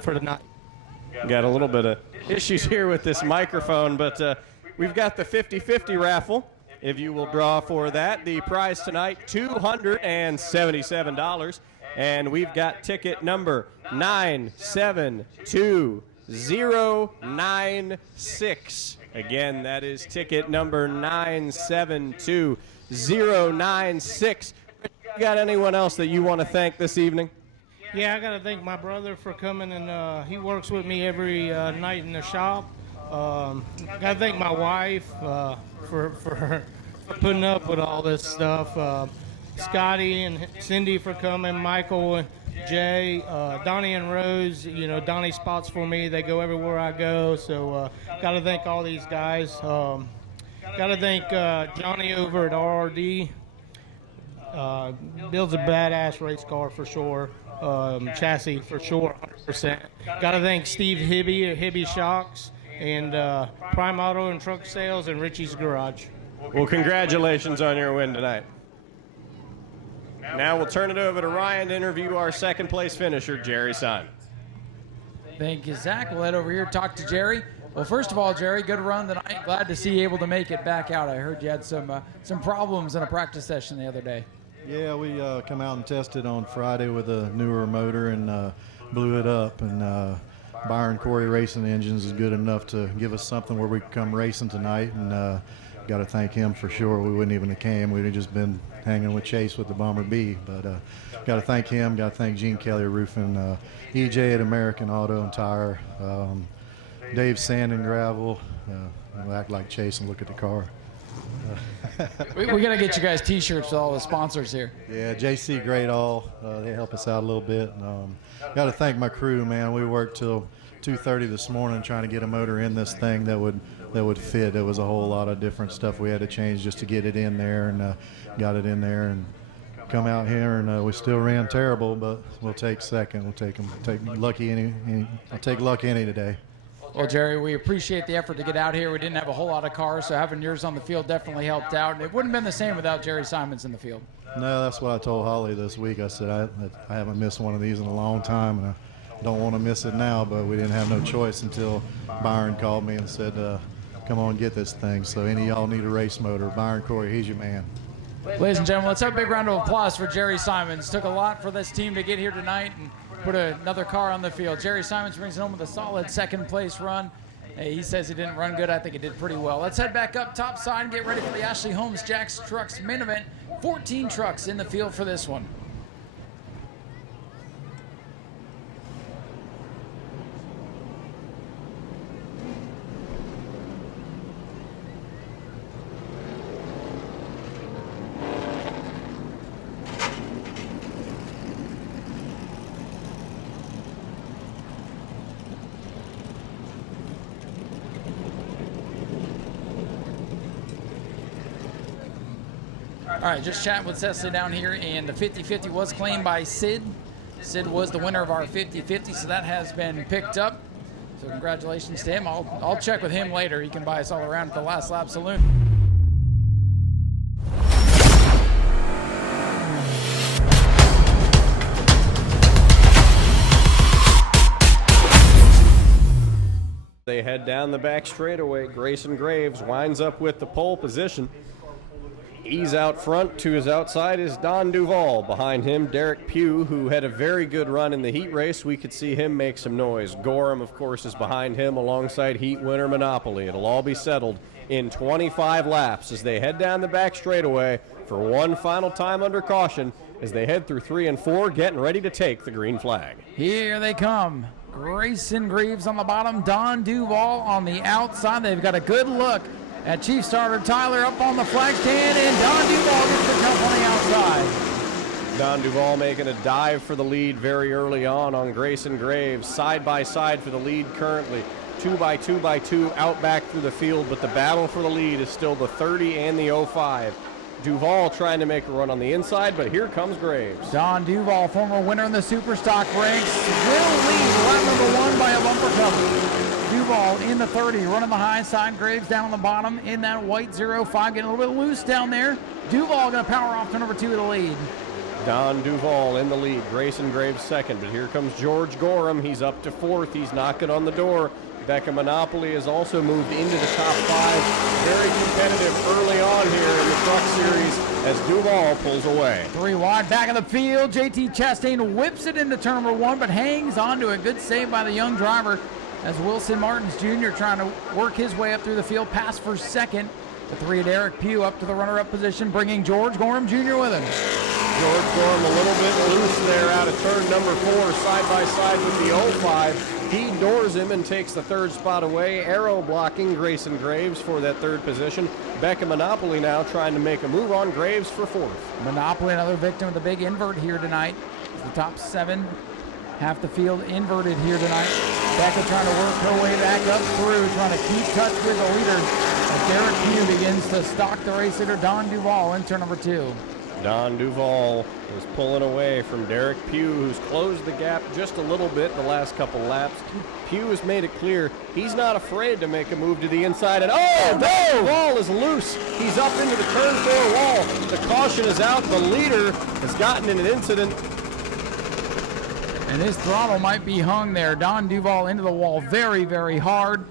for the night. Got a little bit of issues here with this microphone, but we've got the 50-50 raffle. If you will draw for that, the prize tonight, $277. And we've got ticket number 972096. Again, that is ticket number 972096. Got anyone else that you want to thank this evening? Yeah, I got to thank my brother for coming, and he works with me every night in the shop. Got to thank my wife for putting up with all this stuff. Scotty and Cindy for coming, Michael and Jay, Donnie and Rose. You know, Donnie spots for me. They go everywhere I go. So got to thank all these guys. Got to thank Johnny over at RRD. Builds a badass race car for sure. Chassis for sure, 100%. Got to thank Steve Hibby at Hibby Shocks and Prime Auto and Truck Sales and Richie's Garage. Well, congratulations on your win tonight. Now we'll turn it over to Ryan to interview our second place finisher, Jerry Simon. Thank you, Zach. We'll head over here, talk to Jerry. Well, first of all, Jerry, good run tonight. Glad to see you able to make it back out. I heard you had some problems in a practice session the other day. Yeah, we come out and tested on Friday with a newer motor and blew it up. And Byron Corey Racing Engines is good enough to give us something where we can come racing tonight. And got to thank him for sure. We wouldn't even have came. We'd have just been hanging with Chase with the Bomber B. But got to thank him. Got to thank Gene Kelly Roofing, EJ at American Auto and Tire, Dave Sand and Gravel. We'll act like Chase and look at the car. We got to get you guys T-shirts with all the sponsors here. Yeah, JC Great All. They help us out a little bit. Got to thank my crew, man. We worked till 2:30 this morning trying to get a motor in this thing that would fit. There was a whole lot of different stuff we had to change just to get it in there, and got it in there and come out here, and we still ran terrible, but we'll take second. We'll take lucky any. I'll take luck any today. Well, Jerry, we appreciate the effort to get out here. We didn't have a whole lot of cars, so having yours on the field definitely helped out. And it wouldn't have been the same without Jerry Simons in the field. No, that's what I told Holly this week. I said I haven't missed one of these in a long time, and I don't want to miss it now, but we didn't have no choice until Byron called me and said, come on, get this thing. So any of y'all need a race motor, Byron Corey, he's your man. Ladies and gentlemen, let's have a big round of applause for Jerry Simons. Took a lot for this team to get here tonight and put another car on the field. Jerry Simons brings it home with a solid second place run. Hey, he says he didn't run good. I think he did pretty well. Let's head back up top side and get ready for the Ashley Holmes Jacks Trucks main event. 14 trucks in the field for this one. All right, just chatting with Cecily down here, and the 50-50 was claimed by Sid. Sid was the winner of our 50-50, so that has been picked up. So congratulations to him. I'll check with him later. He can buy us all around at the Last Lap Saloon. They head down the back straightaway. Grayson Graves winds up with the pole position. He's out front. To his outside is Don Duvall. Behind him, Derek Pugh, who had a very good run in the heat race. We could see him make some noise. Gorham, of course, is behind him alongside heat winner Monopoly. It'll all be settled in 25 laps as they head down the back straightaway for one final time under caution as they head through 3 and 4, getting ready to take the green flag. Here they come. Grayson Graves on the bottom, Don Duvall on the outside. They've got a good look at Chief Starter Tyler up on the flag stand, and Don Duvall gets the jump on the outside. Don Duvall making a dive for the lead very early on Grayson Graves. Side by side for the lead currently. 2x2x2 out back through the field, but the battle for the lead is still the 30 and the 05. Duval trying to make a run on the inside, but here comes Graves. Don Duval, former winner in the Superstock ranks, will lead lap number 1 by a bumper cover. Duval in the 30, running the high side. Graves down on the bottom in that white 05, getting a little bit loose down there. Duval going to power off to number 2 to the lead. Don Duval in the lead, Grayson Graves second, but here comes George Gorham. He's up to 4th. He's knocking on the door. Becca Monopoly has also moved into the top 5. Very competitive early on here in the Truck Series as Duval pulls away. 3 wide, back of the field. JT Chastain whips it into turn number 1, but hangs onto it. Good save by the young driver as Wilson Martins Jr. trying to work his way up through the field. Pass for second. The 3 of Derek Pugh up to the runner-up position, bringing George Gorham Jr. with him. George Gorham a little bit loose there out of turn number 4, side by side with the 05. He doors him and takes the 3rd spot away. Arrow blocking Grayson Graves for that 3rd position. Becca Monopoly now trying to make a move on Graves for 4th. Monopoly, another victim of the big invert here tonight. The top 7, half the field inverted here tonight. Becca trying to work her way back up through, trying to keep touch with the leader. As Derek Pugh begins to stalk the race leader, Don Duval, in turn number 2. Don Duval is pulling away from Derek Pugh, who's closed the gap just a little bit in the last couple laps. Pugh has made it clear he's not afraid to make a move to the inside, and Duval is loose. He's up into the turn 4 wall. The caution is out. The leader has gotten in an incident. And his throttle might be hung there. Don Duval into the wall very, very hard.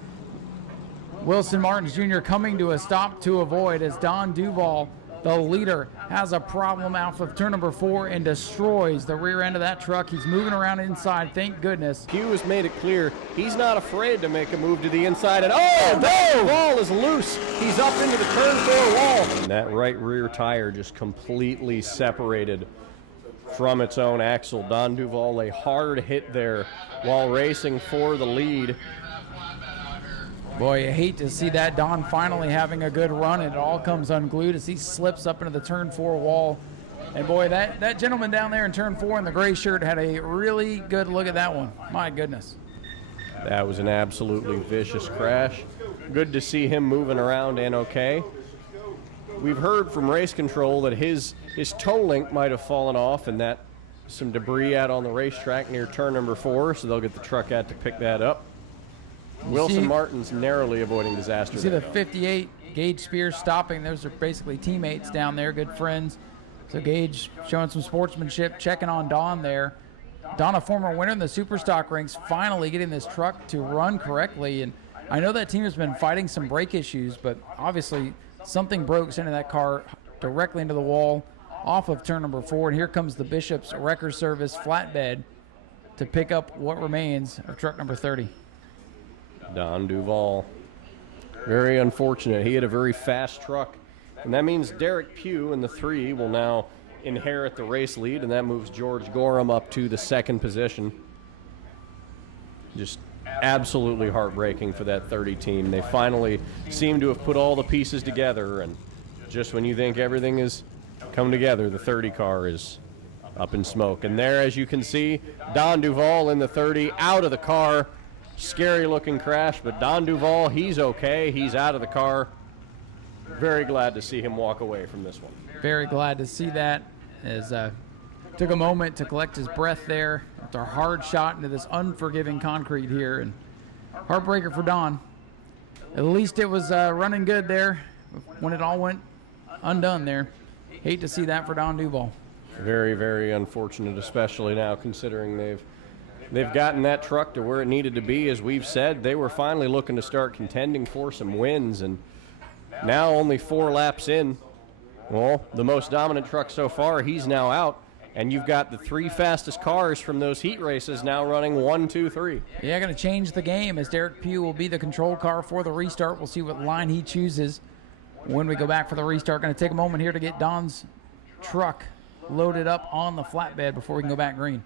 Wilson Martins Jr. coming to a stop to avoid as Don Duval, the leader, has a problem out of turn number 4 and destroys the rear end of that truck. He's moving around inside, thank goodness. Pugh has made it clear he's not afraid to make a move to the inside, and Duval is loose. He's up into the turn 4 wall. And that right rear tire just completely separated from its own axle. Don Duval a hard hit there while racing for the lead. Boy, you hate to see that. Don finally having a good run, and it all comes unglued as he slips up into the turn 4 wall. And boy, that gentleman down there in turn 4 in the gray shirt had a really good look at that one. My goodness. That was an absolutely vicious crash. Good to see him moving around and okay. We've heard from race control that his toe link might have fallen off and that some debris out on the racetrack near turn number 4, so they'll get the truck out to pick that up. Wilson Martins narrowly avoiding disaster. You see the 58, Gage Spears stopping. Those are basically teammates down there, good friends. So Gage showing some sportsmanship, checking on Don there. Don, a former winner in the Superstock ranks, finally getting this truck to run correctly. And I know that team has been fighting some brake issues, but obviously something broke into that car directly into the wall off of turn number 4. And here comes the Bishop's Wrecker Service flatbed to pick up what remains of truck number 30. Don Duval, very unfortunate. He had a very fast truck, and that means Derek Pugh in the 3 will now inherit the race lead, and that moves George Gorham up to the 2nd position. Just absolutely heartbreaking for that 30 team. They finally seem to have put all the pieces together, and just when you think everything is come together, the 30 car is up in smoke. And there, as you can see, Don Duval in the 30 out of the car. Scary looking crash, but Don Duval, he's okay. He's out of the car. Very glad to see him walk away from this one. Very glad to see that, as took a moment to collect his breath there after a hard shot into this unforgiving concrete here, and heartbreaker for Don. At least it was running good there when it all went undone there. Hate to see that for Don Duval. Very, very unfortunate, especially now considering they've gotten that truck to where it needed to be. As we've said, they were finally looking to start contending for some wins, and now only 4 laps in, well, the most dominant truck so far, he's now out, and you've got the 3 fastest cars from those heat races now running 1, 2, 3. Yeah, going to change the game as Derek Pugh will be the control car for the restart. We'll see what line he chooses when we go back for the restart. Going to take a moment here to get Don's truck loaded up on the flatbed before we can go back green.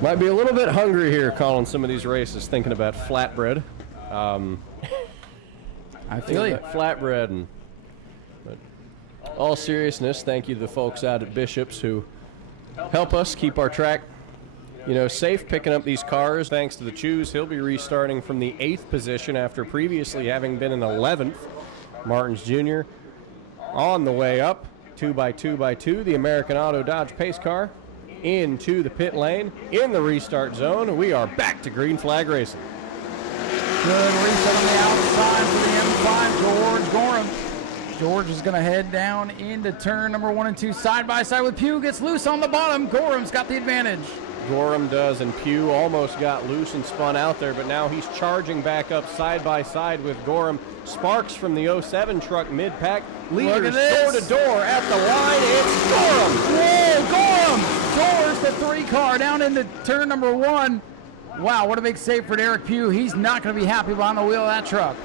Might be a little bit hungry here calling some of these races, thinking about flatbread. I feel you. Flatbread. But all seriousness, thank you to the folks out at Bishop's who help us keep our track You know, safe picking up these cars thanks to the Chews. He'll be restarting from the 8th position after previously having been in 11th. Martins Jr. on the way up, 2x2x2, the American Auto Dodge pace car into the pit lane in the restart zone. We are back to green flag racing. Good reset on the outside for the M5, George Gorham. George is going to head down into turn number 1 and 2, side by side with Pugh. Gets loose on the bottom. Gorham's got the advantage. Gorham does, and Pugh almost got loose and spun out there, but now he's charging back up side by side with Gorham. Sparks from the 07 truck mid-pack. Leaders door to door at the line. It's Gorham. Whoa, Gorham! George, the 3 car, down into turn number 1. Wow, what a big save for Derek Pugh. He's not going to be happy behind the wheel of that truck.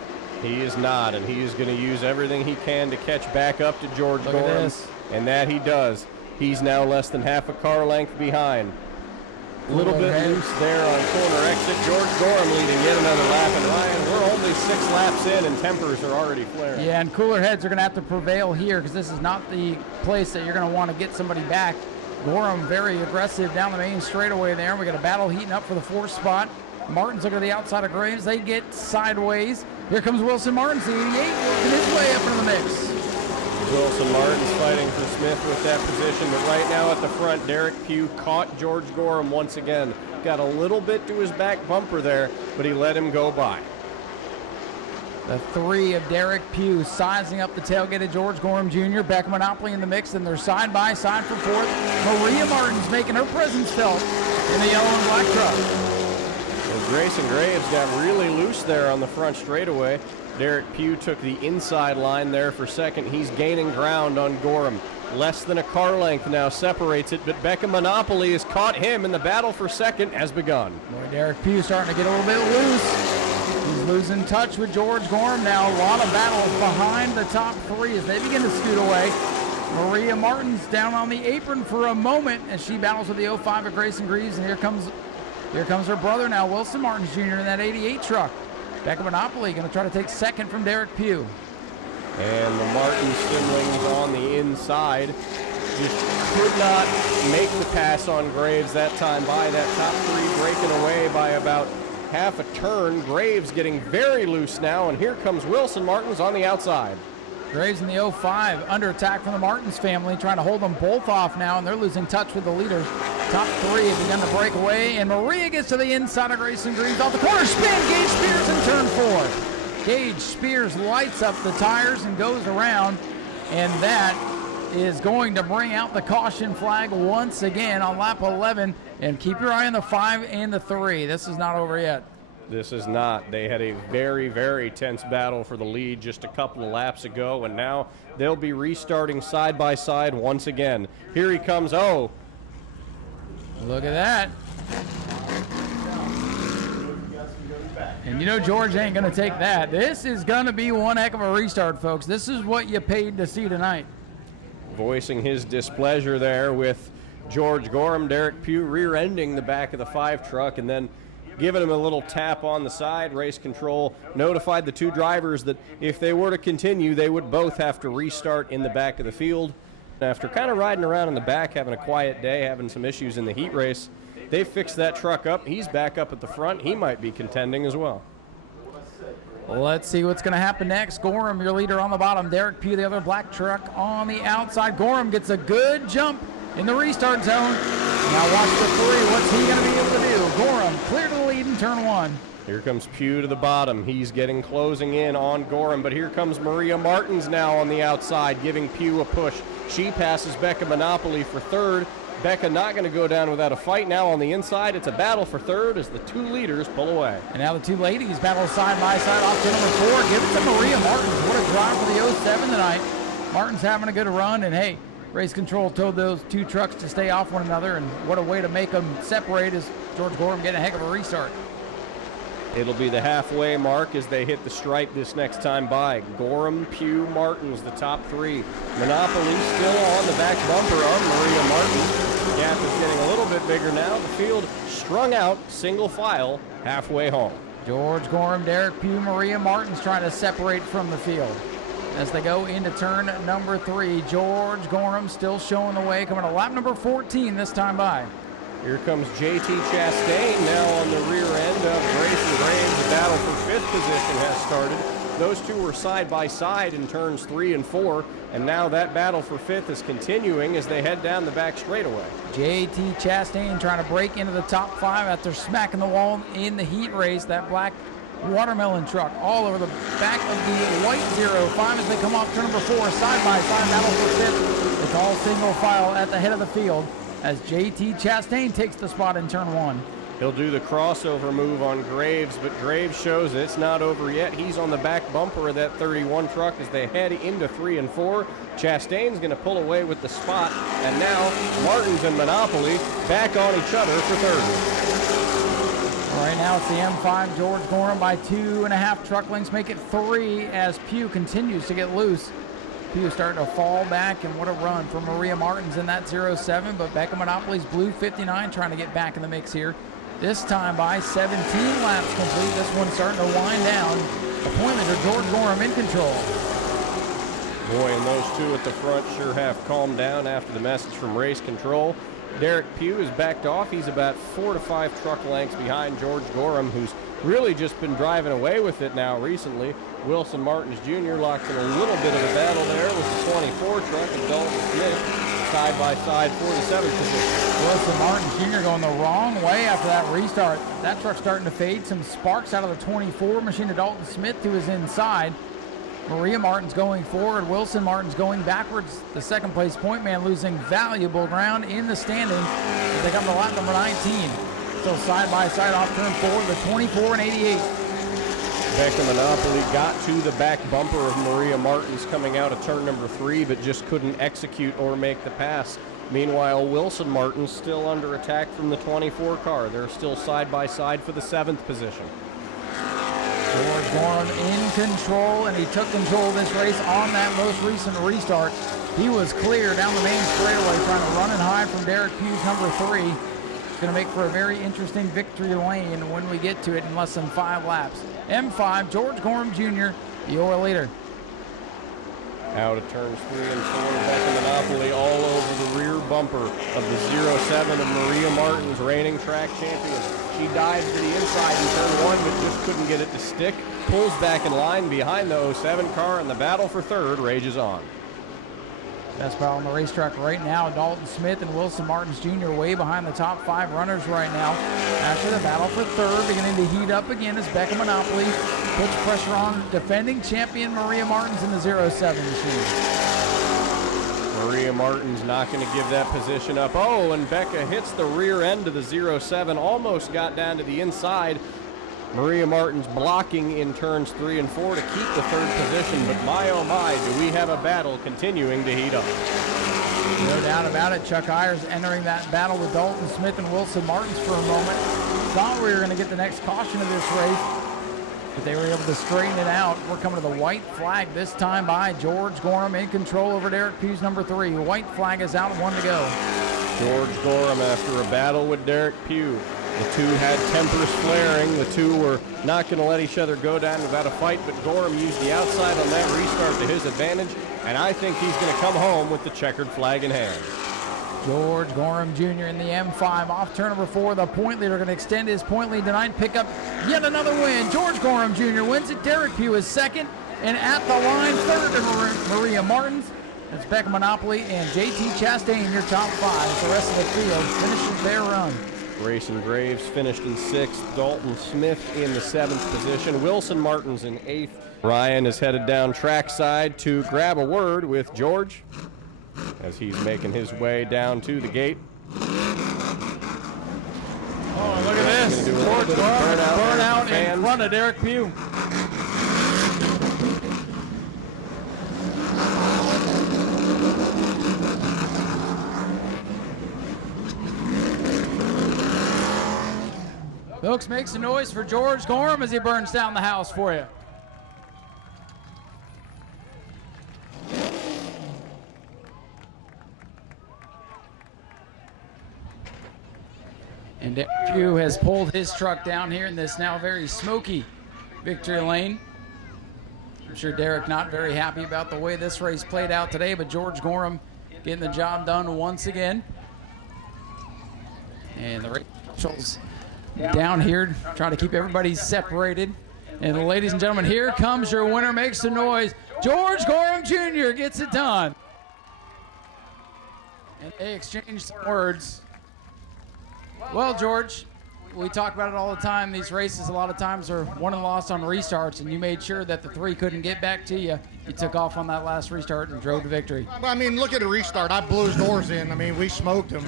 He is not, and he is going to use everything he can to catch back up to George Gorham, and that he does. He's now less than half a car length behind. A little bit loose there on corner exit. George Gorham leading yet another lap, and Ryan, we're only 6 laps in, and tempers are already flaring. Yeah, and cooler heads are going to have to prevail here because this is not the place that you're going to want to get somebody back. Gorham very aggressive down the main straightaway there. We got a battle heating up for the 4th spot. Martins looking to the outside of Graves. They get sideways. Here comes Wilson Martins, the 88, working his way up into the mix. Wilson Martins fighting for Smith with that position, but right now at the front, Derek Pugh caught George Gorham once again. Got a little bit to his back bumper there, but he let him go by. The 3 of Derek Pugh sizing up the tailgate of George Gorham Jr. Beck Monopoly in the mix, and they're side by side for 4th. Maria Martins making her presence felt in the yellow and black truck. Grayson Graves got really loose there on the front straightaway. Derek Pugh took the inside line there for second. He's gaining ground on Gorham. Less than a car length now separates it, but Becca Monopoly has caught him, and the battle for second has begun. Boy, Derek Pugh starting to get a little bit loose. He's losing touch with George Gorham now. A lot of battles behind the top 3 as they begin to scoot away. Maria Martins down on the apron for a moment as she battles with the 05 of Grayson Greaves, and here comes her brother now, Wilson Martins Jr. in that 88 truck. Becca Monopoly going to try to take second from Derek Pugh. And the Martin Stimlings on the inside just could not make the pass on Graves that time by. That top 3 breaking away by about half a turn. Graves getting very loose now, and here comes Wilson Martins on the outside. Graves in the 05 under attack from the Martins family, trying to hold them both off now, and they're losing touch with the leaders. Top 3 have begun to break away, and Maria gets to the inside of Grayson Greaves off the corner. Spin, Gage Spears in turn 4. Gage Spears lights up the tires and goes around, and that is going to bring out the caution flag once again on lap 11. And keep your eye on the 5 and the 3. This is not over yet. This is not. They had a very, very tense battle for the lead just a couple of laps ago, and now they'll be restarting side by side once again. Here he comes. Oh, look at that. And you know George ain't going to take that. This is going to be one heck of a restart, folks. This is what you paid to see tonight. Voicing his displeasure there with George Gorham, Derek Pugh rear-ending the back of the 5 truck and then giving him a little tap on the side. Race control notified the 2 drivers that if they were to continue, they would both have to restart in the back of the field. After kind of riding around in the back, having a quiet day, having some issues in the heat race, they fixed that truck up. He's back up at the front. He might be contending as well. Let's see what's going to happen next. Gorham, your leader on the bottom. Derek Pugh, the other black truck on the outside. Gorham gets a good jump in the restart zone. Now watch the 3. What's he going to be able to do? Gorham clear to the lead in turn 1. Here comes Pugh to the bottom. He's getting closing in on Gorham, but here comes Maria Martins now on the outside, giving Pugh a push. She passes Becca Monopoly for 3rd. Becca not going to go down without a fight now on the inside. It's a battle for 3rd as the 2 leaders pull away. And now the 2 ladies battle side by side off to number 4. Give it to Maria Martins. What a drive for the 07 tonight. Martins having a good run, and hey, race control told those 2 trucks to stay off one another, and what a way to make them separate as George Gorham getting a heck of a restart. It'll be the halfway mark as they hit the stripe this next time by. Gorham, Pugh, Martins, the top 3. Monopoly still on the back bumper of Maria Martins. The gap is getting a little bit bigger now. The field strung out, single file, halfway home. George Gorham, Derek Pugh, Maria Martins trying to separate from the field. As they go into turn number 3, George Gorham still showing the way, coming to lap number 14 this time by. Here comes JT Chastain now on the rear end of Grayson Graves. The battle for 5th position has started. Those two were side by side in turns 3 and 4, and now that battle for 5th is continuing as they head down the back straightaway. JT Chastain trying to break into the top 5 after smacking the wall in the heat race. That black watermelon truck all over the back of the white 05 as they come off turn number 4, side by side battle for 5th. It's all single file at the head of the field as JT Chastain takes the spot in turn 1. He'll do the crossover move on Graves, but Graves shows it's not over yet. He's on the back bumper of that 31 truck as they head into 3 and 4. Chastain's going to pull away with the spot, and now Martins and Monopoly back on each other for 3rd. Right now it's the M5, George Gorham by 2.5 truck lengths, make it 3 as Pugh continues to get loose. Pugh starting to fall back, and what a run for Maria Martins in that 07, but Becca Monopoly's blue 59 trying to get back in the mix here. This time by 17 laps complete. This one's starting to wind down. The point leader, George Gorham, in control. Boy, and those two at the front sure have calmed down after the message from race control. Derek Pugh is backed off. He's about 4 to 5 truck lengths behind George Gorham, who's really just been driving away with it now recently. Wilson Martins Jr. locked in a little bit of a battle there with the 24 truck of Dalton Smith. Side by side for the 7th position. Wilson Martins Jr. going the wrong way after that restart. That truck's starting to fade. Some sparks out of the 24 machine to Dalton Smith to his inside. Maria Martins going forward. Wilson Martins going backwards. The 2nd place point man losing valuable ground in the standing as they come to lap number 19. So side by side off turn 4, the 24 and 88. Becca Monopoly got to the back bumper of Maria Martins coming out of turn number 3, but just couldn't execute or make the pass. Meanwhile, Wilson Martins still under attack from the 24 car. They're still side by side for the 7th position. George Gorham in control, and he took control of this race on that most recent restart. He was clear down the main straightaway trying to run and hide from Derek Pugh's number 3. It's going to make for a very interesting victory lane when we get to it in less than 5 laps. M5, George Gorham Jr., your leader. Out of turns 3 and 4, Becca Monopoly all over the rear bumper of the 07 of Maria Martins, reigning track champion. She dives to the inside in turn 1, but just couldn't get it to stick. Pulls back in line behind the 07 car, and the battle for 3rd rages on. Best battle on the racetrack right now. Dalton Smith and Wilson Martins Jr. way behind the top 5 runners right now. After the battle for 3rd, beginning to heat up again as Becca Monopoly puts pressure on defending champion Maria Martins in the 07 machine. Maria Martins not going to give that position up. Oh, and Becca hits the rear end of the 07, almost got down to the inside. Maria Martins blocking in turns 3 and 4 to keep the 3rd position, but my oh my, do we have a battle continuing to heat up. No doubt about it. Chuck Ayers entering that battle with Dalton Smith and Wilson Martins for a moment. Thought we were going to get the next caution of this race, but they were able to straighten it out. We're coming to the white flag this time by George Gorham in control over Derek Pugh's number 3. White flag is out, 1 to go. George Gorham after a battle with Derek Pugh. The two had tempers flaring. The two were not going to let each other go down without a fight, but Gorham used the outside on that restart to his advantage, and I think he's going to come home with the checkered flag in hand. George Gorham Jr. in the M5 off turn number 4. The point leader going to extend his point lead tonight, pick up yet another win. George Gorham Jr. wins it. Derek Pugh is 2nd, and at the line 3rd to Maria Martins. It's Becca Monopoly and JT Chastain, your top 5. The rest of the field finishes their run. Grayson Graves finished in 6th. Dalton Smith in the 7th position. Wilson Martins in 8th. Ryan is headed down trackside to grab a word with George as he's making his way down to the gate. Oh, look at this. George burnout in front of Derek Pugh. Folks, make some noise for George Gorham as he burns down the house for you. And Derek Pugh has pulled his truck down here in this now very smoky victory lane. I'm sure Derek not very happy about the way this race played out today, but George Gorham getting the job done once again. And the race officials down here trying to keep everybody separated. And ladies and gentlemen, here comes your winner. Makes some noise. George Gorham Jr. gets it done. And they exchange some words. Well, George, we talk about it all the time. These races a lot of times are won and lost on restarts, and you made sure that the three couldn't get back to you. You took off on that last restart and drove to victory. I mean, look at the restart. I blew his doors in. I mean, we smoked him.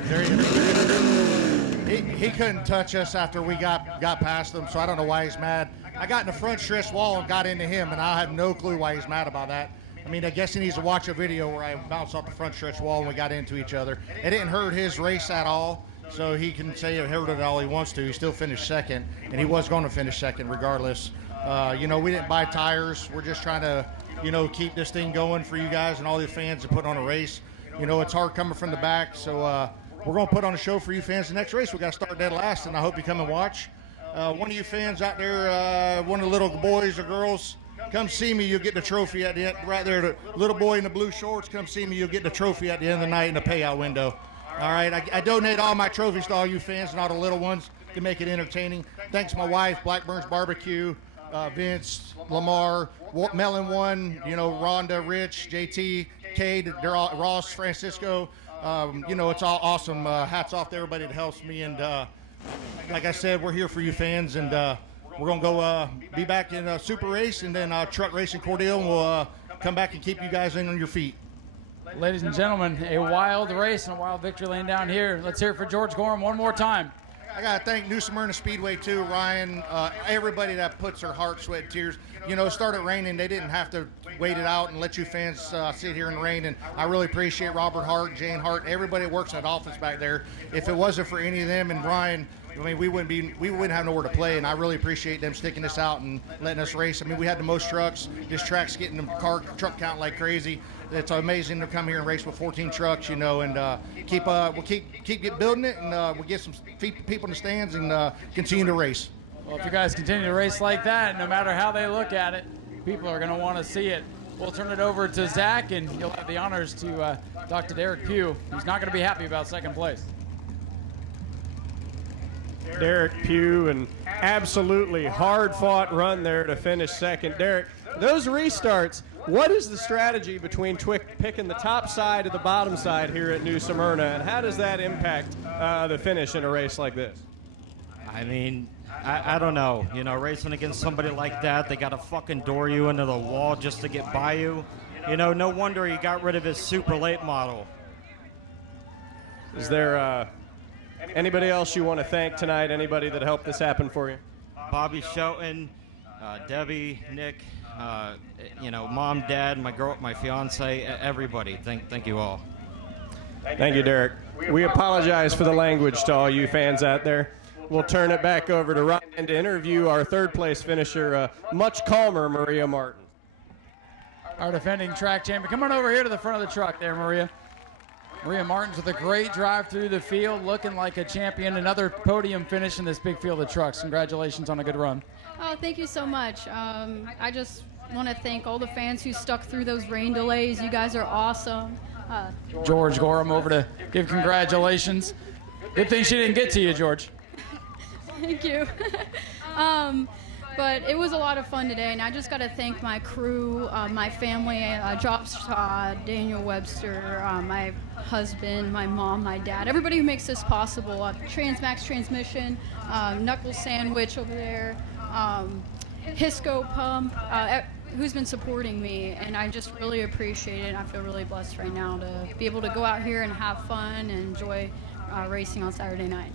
He couldn't touch us after we got past him, so I don't know why he's mad. I got in the front stretch wall and got into him, and I have no clue why he's mad about that. I mean, I guess he needs to watch a video where I bounced off the front stretch wall and we got into each other. It didn't hurt his race at all, so he can say it hurt it all he wants to. He still finished second, and he was going to finish second regardless. We didn't buy tires. We're just trying to, keep this thing going for you guys and all the fans to put on a race. It's hard coming from the back, so we're going to put on a show for you fans the next race. We got to start dead last, and I hope you come and watch. One of you fans out there, one of the little boys or girls, come see me. You'll get the trophy at the end. Right there, the little boy in the blue shorts, come see me. You'll get the trophy at the end of the night in the payout window. All right, I donate all my trophies to all you fans and all the little ones to make it entertaining. Thanks my wife, Blackburn's Barbecue, Vince, Lamar, Melon One, Rhonda, Rich, JT, Cade, they're all, Ross, Francisco. It's all awesome. Hats off to everybody that helps me. And like I said, we're here for you fans, and we're going to go be back in Super Race and then Truck Racing Cordele, and we'll come back and keep you guys in on your feet. Ladies and gentlemen, a wild race and a wild victory lane down here. Let's hear it for George Gorham one more time. I got to thank New Smyrna Speedway, too, Ryan, everybody that puts their heart, sweat, and tears. It started raining. They didn't have to wait it out and let you fans sit here in the rain. And I really appreciate Robert Hart, Jane Hart, everybody that works in that office back there. If it wasn't for any of them and Ryan, we wouldn't have nowhere to play. And I really appreciate them sticking this out and letting us race. We had the most trucks. This track's getting the truck count like crazy. It's amazing to come here and race with 14 trucks, and we'll keep building it, and we'll get some people in the stands and continue to race. Well, if you guys continue to race like that, no matter how they look at it, people are going to want to see it. We'll turn it over to Zach, and you'll have the honors to talk to Derek Pugh, who's not going to be happy about second place. Derek Pugh, and absolutely hard-fought run there to finish second. Derek, those restarts, what is the strategy between picking the top side or the bottom side here at New Smyrna, and how does that impact the finish in a race like this? I mean, I don't know. Racing against somebody like that, they got to fucking door you into the wall just to get by you. No wonder he got rid of his super late model. Is there anybody else you want to thank tonight? Anybody that helped this happen for you? Bobby Shelton, Debbie, Nick, Mom, Dad, my girl, my fiance, everybody. Thank you all. Thank you, Derek. We apologize for the language to all you fans out there. We'll turn it back over to Ryan to interview our third place finisher, much calmer Maria Martin. Our defending track champion. Come on over here to the front of the truck there, Maria. Maria Martins with a great drive through the field, looking like a champion. Another podium finish in this big field of trucks. Congratulations on a good run. Oh, thank you so much. I just want to thank all the fans who stuck through those rain delays. You guys are awesome. George Gorham over to give congratulations. Good thing she didn't get to you, George. Thank you. But it was a lot of fun today, and I just got to thank my crew, my family, Jobs, Daniel Webster, my husband, my mom, my dad, everybody who makes this possible. Transmax Transmission, Knuckle Sandwich over there, Hisco Pump, who's been supporting me, and I just really appreciate it. I feel really blessed right now to be able to go out here and have fun and enjoy racing on Saturday night.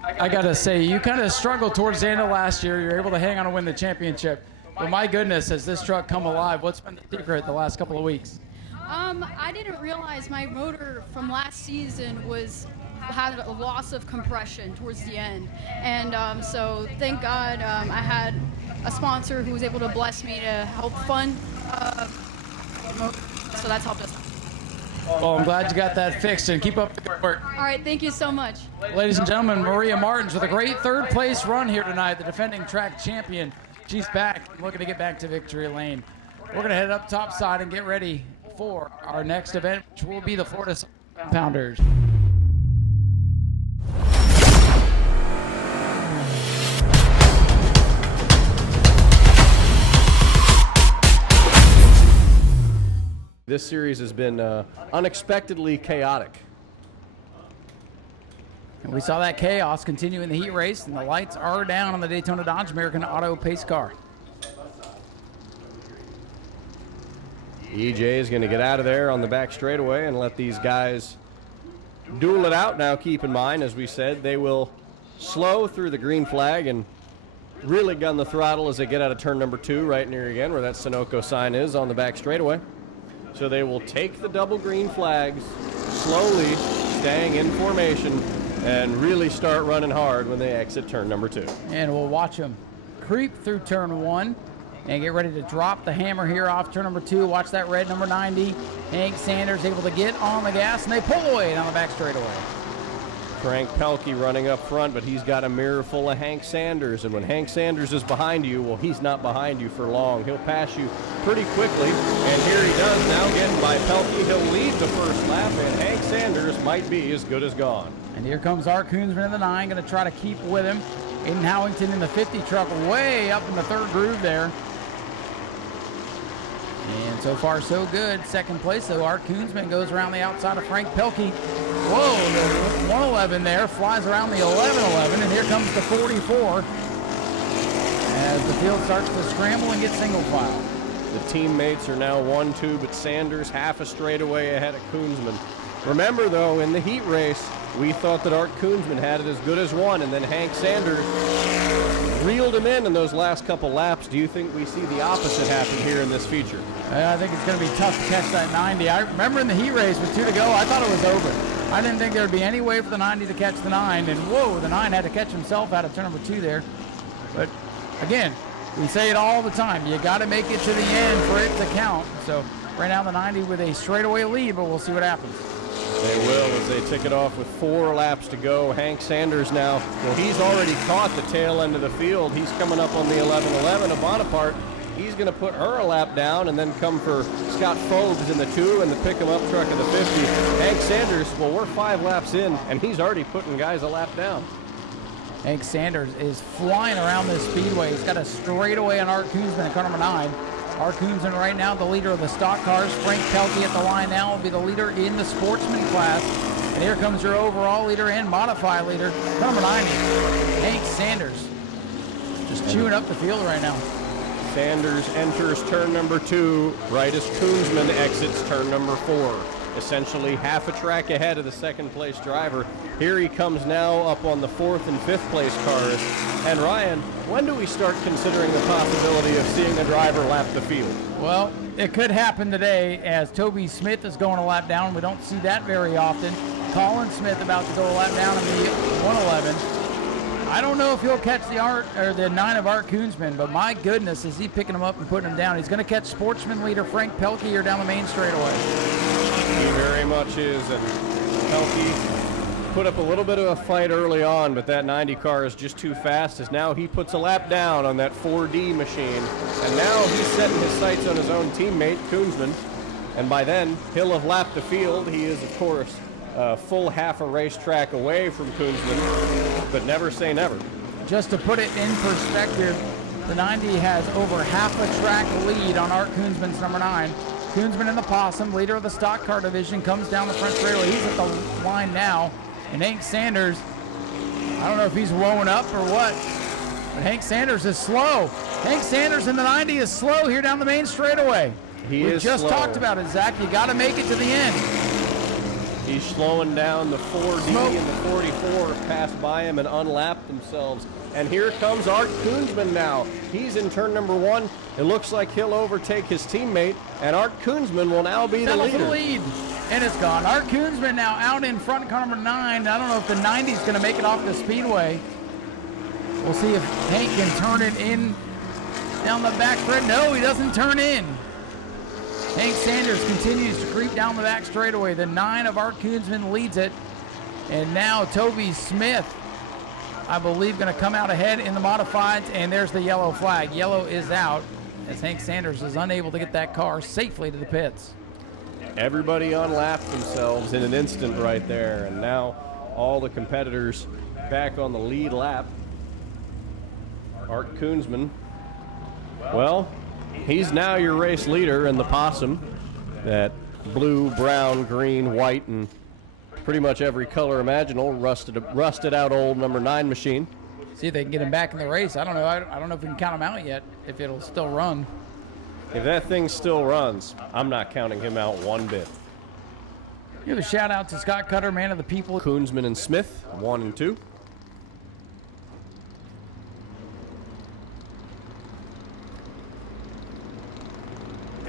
I got to say, you kind of struggled towards the end of last year. You were able to hang on and win the championship. But my goodness, has this truck come alive? What's been the secret the last couple of weeks? I didn't realize my motor from last season had a loss of compression towards the end. And so thank God I had a sponsor who was able to bless me to help fund the motor. So that's helped us. Well, I'm glad you got that fixed, and keep up the good work. All right, thank you so much. Ladies and gentlemen, Maria Martins with a great third place run here tonight, the defending track champion. She's back, looking to get back to victory lane. We're going to head up topside and get ready for our next event, which will be the Florida Pounders. this series has been unexpectedly chaotic. And we saw that chaos continue in the heat race, and the lights are down on the Daytona Dodge American Auto pace car. EJ is going to get out of there on the back straightaway and let these guys duel it out. Now, keep in mind, as we said, they will slow through the green flag and really gun the throttle as they get out of turn number 2, right near again where that Sunoco sign is on the back straightaway. So they will take the double green flags, slowly staying in formation, and really start running hard when they exit turn number 2. And we'll watch them creep through turn 1 and get ready to drop the hammer here off turn number 2. Watch that red number 90. Hank Sanders able to get on the gas, and they pull away down the back straightaway. Frank Pelkey running up front, but he's got a mirror full of Hank Sanders. And when Hank Sanders is behind you, well, he's not behind you for long. He'll pass you pretty quickly. And here he does now, getting by Pelkey. He'll lead the first lap, and Hank Sanders might be as good as gone. And here comes Art Koonsman in the 9, going to try to keep with him. Aiden Howington in the 50 truck way up in the 3rd groove there. And so far, so good. Second place, though, Art Koonsman goes around the outside of Frank Pelkey. Whoa, the 111 there flies around the 1111, and here comes the 44 as the field starts to scramble and get single file. The teammates are now 1-2, but Sanders half a straightaway ahead of Koonsman. Remember, though, in the heat race, we thought that Art Koonsman had it as good as one, and then Hank Sanders reeled him in those last couple laps. Do you think we see the opposite happen here in this feature? I think it's going to be tough to catch that 90. I remember in the heat race with 2 to go, I thought it was over. I didn't think there would be any way for the 90 to catch the 9, and whoa, the 9 had to catch himself out of turn number 2 there. But again, we say it all the time. You got to make it to the end for it to count. So right now the 90 with a straightaway lead, but we'll see what happens. They will as they tick it off with 4 laps to go. Hank Sanders now, well, he's already caught the tail end of the field. He's coming up on the 11-11 of Bonaparte. He's going to put her a lap down and then come for Scott Forbes in the 2 and the pick-em-up truck in the 50. Hank Sanders, well, we're 5 laps in, and he's already putting guys a lap down. Hank Sanders is flying around this speedway. He's got a straightaway on Art Koonsman in car number 9. Art Koonsman right now the leader of the stock cars. Frank Pelkey at the line now will be the leader in the sportsman class. And here comes your overall leader and modified leader, number 90, Hank Sanders. Just chewing up the field right now. Sanders enters turn number 2 right as Koonsman exits turn number 4. Essentially half a track ahead of the second place driver. Here he comes now up on the 4th and 5th place cars. And Ryan, when do we start considering the possibility of seeing the driver lap the field? Well, it could happen today as Toby Smith is going a lap down. We don't see that very often. Colin Smith about to go a lap down in the 111. I don't know if he'll catch the 9 of Art Koonsman, but my goodness, is he picking him up and putting him down. He's going to catch sportsman leader Frank Pelkey here down the main straightaway. He very much is, and Pelkey put up a little bit of a fight early on, but that 90 car is just too fast as now he puts a lap down on that 4D machine, and now he's setting his sights on his own teammate, Koonsman, and by then, he'll have lapped the field. He is, of course, full half a racetrack away from Koonsman, but never say never. Just to put it in perspective, the 90 has over half a track lead on Art Koonsman's number 9. Koonsman in the Possum, leader of the stock car division, comes down the front straightaway. He's at the line now, and Hank Sanders, I don't know if he's blowing up or what, but Hank Sanders is slow. Hank Sanders in the 90 is slow here down the main straightaway. We just talked about it, Zach. You got to make it to the end. He's slowing down. The 4D and the 44 passed by him and unlapped themselves. And here comes Art Koonsman now. He's in turn number 1. It looks like he'll overtake his teammate, and Art Koonsman will now be the leader. Lead, and it's gone. Art Koonsman now out in front, car number 9. I don't know if the 90 is going to make it off the speedway. We'll see if Hank can turn it in down the back straight. No, he doesn't turn in. Hank Sanders continues to creep down the back straightaway. The 9 of Art Koonsman leads it. And now Toby Smith, I believe, going to come out ahead in the modifieds. And there's the yellow flag. Yellow is out as Hank Sanders is unable to get that car safely to the pits. Everybody unlapped themselves in an instant right there. And now all the competitors back on the lead lap. Art Koonsman, well, he's now your race leader in the Possum that blue, brown, green, white, and pretty much every color imaginable. Rusted out old number 9 machine. See if they can get him back in the race. I don't know. I don't know if we can count him out yet, if it'll still run. If that thing still runs, I'm not counting him out one bit. Give a shout out to Scott Cutter, man of the people. Koonsman and Smith, 1 and 2.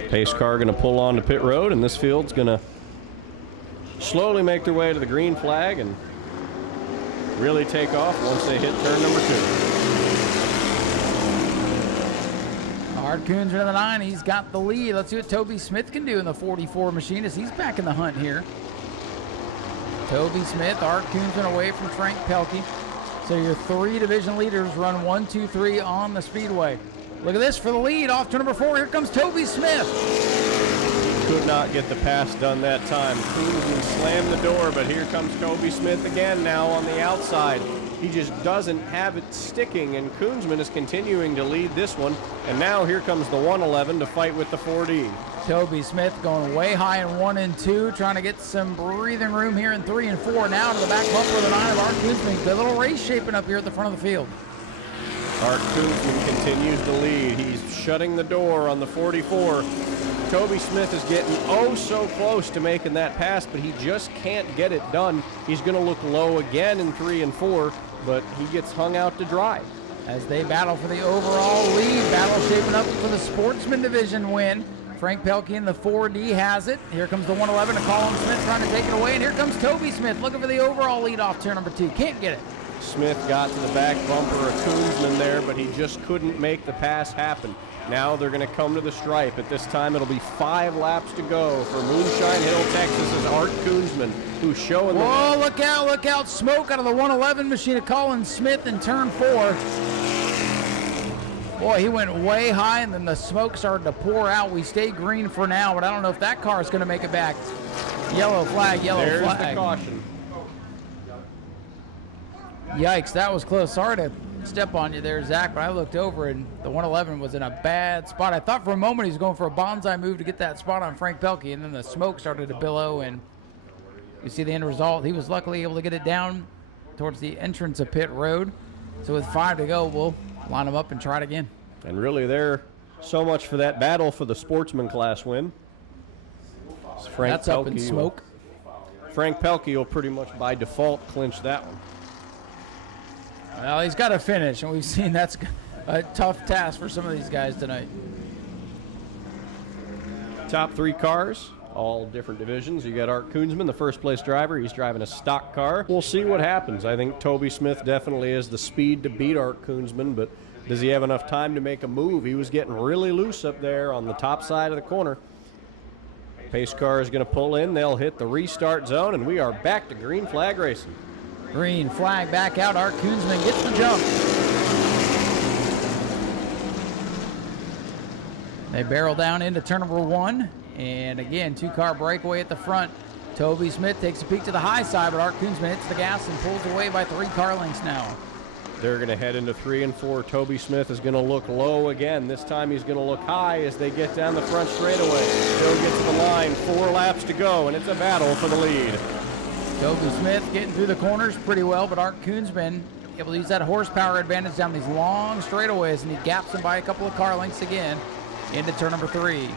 Pace car going to pull on to pit road, and this field's going to slowly make their way to the green flag and really take off once they hit turn number 2. Art Koonsman in the 9, he's got the lead. Let's see what Toby Smith can do in the 44 machine as he's back in the hunt here. Toby Smith, Art Koonsman away from Frank Pelkey. So your 3 division leaders run 1, 2, 3 on the Speedway. Look at this for the lead off to number 4. Here comes Toby Smith. Could not get the pass done that time. Koonsman slammed the door, but here comes Toby Smith again now on the outside. He just doesn't have it sticking, and Koonsman is continuing to lead this one. And now here comes the 111 to fight with the 4D. Toby Smith going way high in 1 and 2, trying to get some breathing room here in 3 and 4. Now to the back bumper of the 9 of Art Koonsman. Good little race shaping up here at the front of the field. Art Koonsman continues to lead. He's shutting the door on the 44. Toby Smith is getting oh so close to making that pass, but he just can't get it done. He's going to look low again in 3 and 4, but he gets hung out to dry. As they battle for the overall lead, battle shaping up for the Sportsman Division win. Frank Pelkey in the 4D has it. Here comes the 111 to Colin Smith trying to take it away, and here comes Toby Smith looking for the overall lead off turn number 2. Can't get it. Smith got to the back bumper of Koonsman there, but he just couldn't make the pass happen. Now they're going to come to the stripe. At this time, it'll be 5 laps to go for Moonshine Hill, Texas's Art Koonsman, who's showing the... Whoa, look out, look out. Smoke out of the 111 machine of Colin Smith in turn 4. Boy, he went way high, and then the smoke started to pour out. We stay green for now, but I don't know if that car is going to make it back. Yellow flag, yellow There's flag. the caution. Yikes, that was close. Sorry to step on you there, Zach, but I looked over and the 111 was in a bad spot. I thought for a moment he was going for a bonsai move to get that spot on Frank Pelkey, and then the smoke started to billow, and you see the end result. He was luckily able to get it down towards the entrance of pit road. So with 5 to go, we'll line them up and try it again. And really there, so much for that battle for the sportsman class win. That's up in smoke. Frank Pelkey will pretty much by default clinch that one. Well, he's got to finish, and we've seen that's a tough task for some of these guys tonight. Top 3 cars, all different divisions. You got Art Koonsman, the first place driver. He's driving a stock car. We'll see what happens. I think Toby Smith definitely has the speed to beat Art Koonsman, but does he have enough time to make a move? He was getting really loose up there on the top side of the corner. Pace car is going to pull in. They'll hit the restart zone, and we are back to green flag racing. Green flag back out. Art Koonsman gets the jump. They barrel down into turn number 1. And again, 2-car breakaway at the front. Toby Smith takes a peek to the high side, but Art Koonsman hits the gas and pulls away by 3 car lengths now. They're going to head into 3 and 4. Toby Smith is going to look low again. This time he's going to look high as they get down the front straightaway. They'll get to the line. 4 laps to go, and it's a battle for the lead. Toby Smith getting through the corners pretty well, but Art Koonsman able to use that horsepower advantage down these long straightaways, and he gaps him by a couple of car lengths again into turn number 3.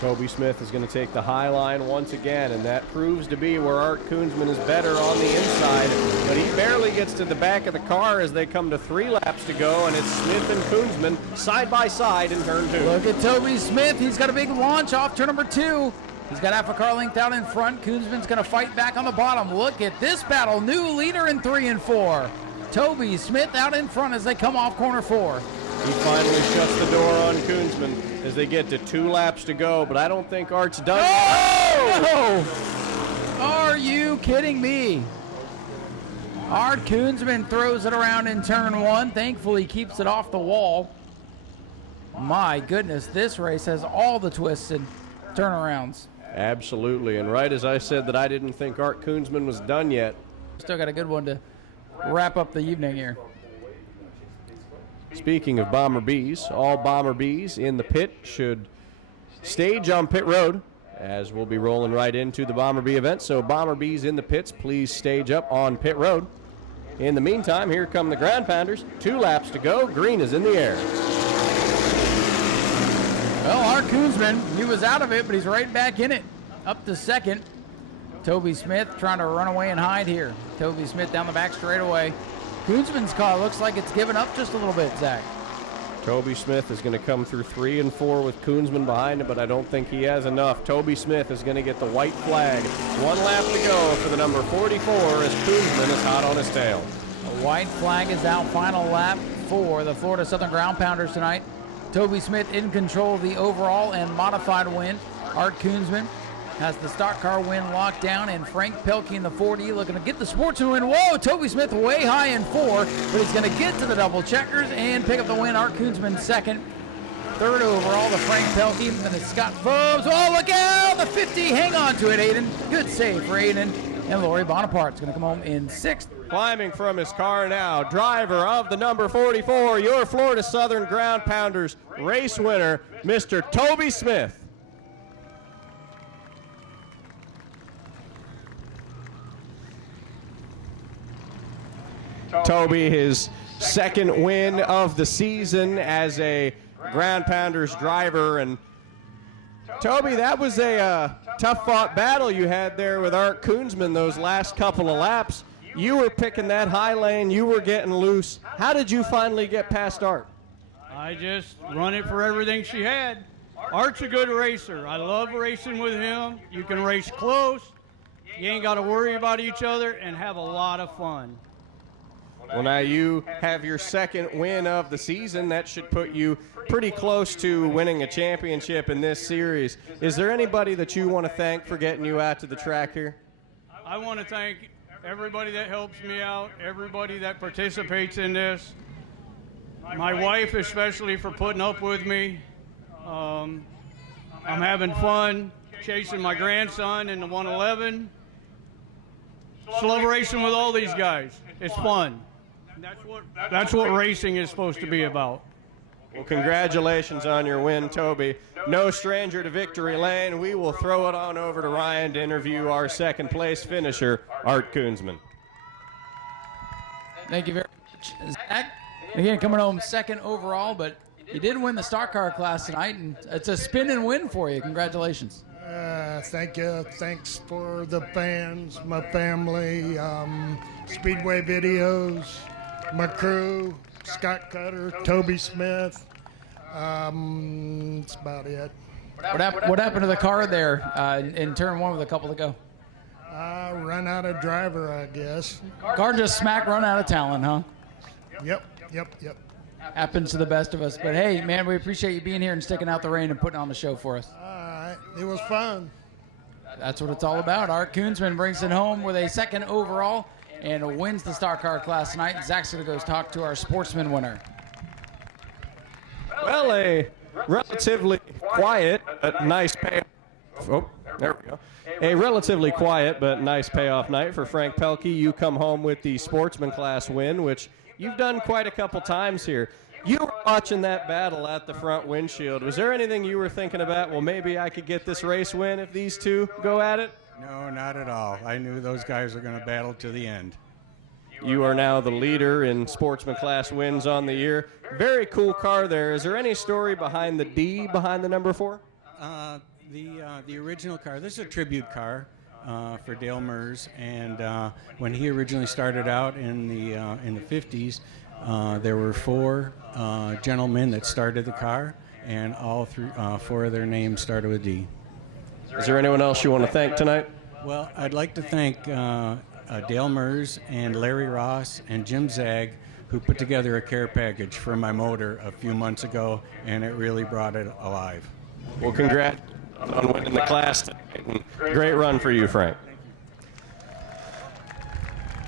Toby Smith is going to take the high line once again, and that proves to be where Art Koonsman is better on the inside, but he barely gets to the back of the car as they come to 3 laps to go, and it's Smith and Koonsman side by side in turn 2. Look at Toby Smith. He's got a big launch off turn number 2. He's got half a car length out in front. Koonsman's going to fight back on the bottom. Look at this battle. New leader in 3 and 4. Toby Smith out in front as they come off corner 4. He finally shuts the door on Koonsman as they get to 2 laps to go, but I don't think Art's done yet. Oh! Are you kidding me? Art Koonsman throws it around in turn 1. Thankfully, he keeps it off the wall. My goodness, this race has all the twists and turnarounds. Absolutely, and right as I said that I didn't think Art Koonsman was done yet. Still got a good one to wrap up the evening here. Speaking of Bomber Bees, all Bomber Bees in the pit should stage on pit road as we'll be rolling right into the Bomber B event. So Bomber B's in the pits. Please stage up on pit road. In the meantime, here come the ground pounders. 2 laps to go. Green is in the air. Well, Art Koonsman, he was out of it, but he's right back in it. Up to second. Toby Smith trying to run away and hide here. Toby Smith down the back straightaway. Koonsman's car looks like it's given up just a little bit, Zach. Toby Smith is going to come through 3 and 4 with Koonsman behind him, but I don't think he has enough. Toby Smith is going to get the white flag. 1 lap to go for the number 44 as Koonsman is hot on his tail. The white flag is out. Final lap for the Florida Southern Ground Pounders tonight. Toby Smith in control of the overall and modified win. Art Koonsman has the stock car win locked down, and Frank Pelkey in the 40 looking to get the sportsman win. Whoa, Toby Smith way high in 4, but he's going to get to the double checkers and pick up the win. Art Koonsman second. Third overall, the Frank Pelkey, and then it's Scott Phobes. Oh, look out, the 50, hang on to it, Aiden. Good save for Aiden. And Laurie Bonaparte's going to come home in 6th. Climbing from his car now, driver of the number 44, your Florida Southern Ground Pounders race winner, Mr. Toby Smith. Toby, his second win of the season as a Ground Pounders driver. And Toby, that was a tough-fought battle you had there with Art Koonsman those last couple of laps. You were picking that high lane. You were getting loose. How did you finally get past Art? I just run it for everything she had. Art's a good racer. I love racing with him. You can race close. You ain't got to worry about each other and have a lot of fun. Well, now you have your second win of the season. That should put you pretty close to winning a championship in this series. Is there anybody that you want to thank for getting you out to the track here? I want to thank everybody that helps me out, everybody that participates in this. My wife especially for putting up with me. I'm having fun chasing my grandson in the 111. Celebration with all these guys. It's fun. That's what racing is supposed to be about. Well, congratulations on your win, Toby. No stranger to victory lane. We will throw it on over to Ryan to interview our second place finisher, Art Koonsman. Thank you very much, Zach. Again, coming home second overall, but you did win the stock car class tonight, and it's a spin and win for you. Congratulations. Thank you. Thanks for the fans, my family, Speedway videos, my crew, Scott Cutter, Toby Smith. That's about it. What happened to the car there in turn 1 with a couple to go? Run out of driver, I guess. Car just smack run out of talent, huh? Yep. Happens to the best of us. But hey, man, we appreciate you being here and sticking out the rain and putting on the show for us. All right. It was fun. That's what it's all about. Art Koonsman brings it home with a second overall and wins the stock car class tonight. Zach's going to go talk to our sportsman winner. Well, a relatively quiet but nice payoff. Oh, there we go. A relatively quiet but nice payoff night for Frank Pelkey. You come home with the sportsman class win, which you've done quite a couple times here. You were watching that battle at the front windshield. Was there anything you were thinking about, well, maybe I could get this race win if these two go at it? No, not at all. I knew those guys were going to battle to the end. You are now the leader in sportsman class wins on the year. Very cool car there. Is there any story behind the D behind the number 4? The original car, this is a tribute car for Dale Mers, and when he originally started out in the 50s, there were 4 gentlemen that started the car, and all 4 of their names started with D. Is there anyone else you want to thank tonight? Well, I'd like to thank Dale Mers and Larry Ross and Jim Zag, who put together a care package for my motor a few months ago, and it really brought it alive. Well, congrats on winning the class tonight. Great run for you, Frank.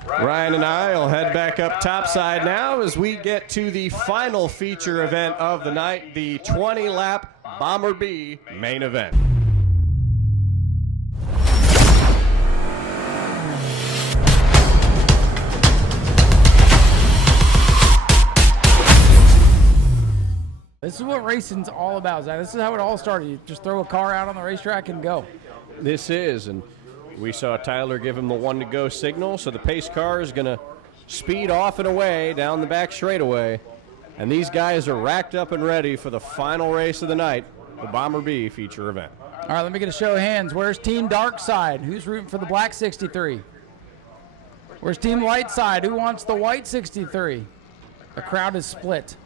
Ryan and I will head back up topside now as we get to the final feature event of the night, the 20-lap Bomber B main event. This is what racing's all about, Zach. This is how it all started. You just throw a car out on the racetrack and go. This is, and we saw Tyler give him the 1-to-go signal, so the pace car is going to speed off and away down the back straightaway. And these guys are racked up and ready for the final race of the night, the Bomber B feature event. All right, let me get a show of hands. Where's Team Dark Side? Who's rooting for the black 63? Where's Team Light Side? Who wants the white 63? The crowd is split.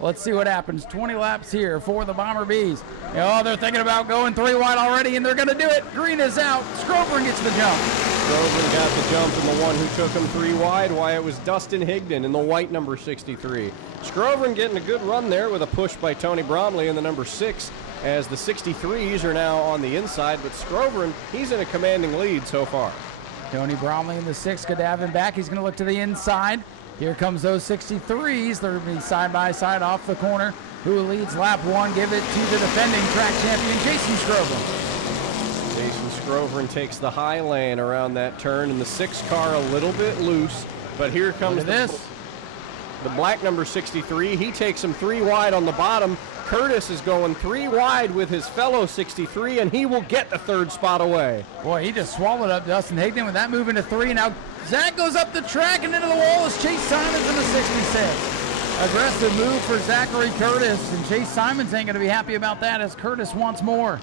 Let's see what happens. 20 laps here for the Bomber Bees. Oh, they're thinking about going 3 wide already, and they're going to do it. Green is out. Scrover gets the jump. Scrover got the jump, and the one who took him 3 wide, why it was Dustin Higdon in the white number 63. Scrover getting a good run there with a push by Tony Bromley in the number 6, as the 63s are now on the inside, but Scrover, he's in a commanding lead so far. Tony Bromley in the 6, good to have him back. He's going to look to the inside. Here comes those 63s. They're going to be side by side off the corner. Who leads lap 1? Give it to the defending track champion, Jason Scrover. Jason Scrover takes the high lane around that turn, and the 6 car a little bit loose. But here comes the black number 63. He takes him 3 wide on the bottom. Curtis is going 3 wide with his fellow 63, and he will get the 3rd spot away. Boy, he just swallowed up Dustin Higdon with that move into 3. Now Zach goes up the track and into the wall as Chase Simons in the 66. Aggressive move for Zachary Curtis, and Chase Simons ain't going to be happy about that as Curtis wants more.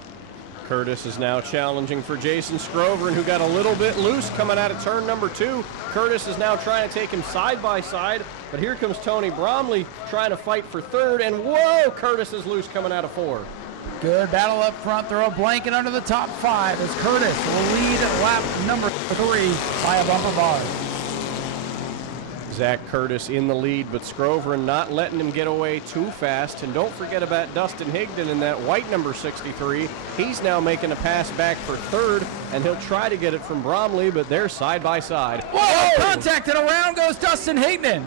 Curtis is now challenging for Jason Scrover, who got a little bit loose coming out of turn number 2. Curtis is now trying to take him side by side, but here comes Tony Bromley trying to fight for 3rd, and whoa, Curtis is loose coming out of 4. Good battle up front. Throw a blanket under the top 5 as Curtis will lead lap number 3 by a bumper bar. Zach Curtis in the lead, but Scrover not letting him get away too fast. And don't forget about Dustin Higdon in that white number 63. He's now making a pass back for 3rd, and he'll try to get it from Bromley, but they're side by side. Whoa! Contact and around goes Dustin Higdon.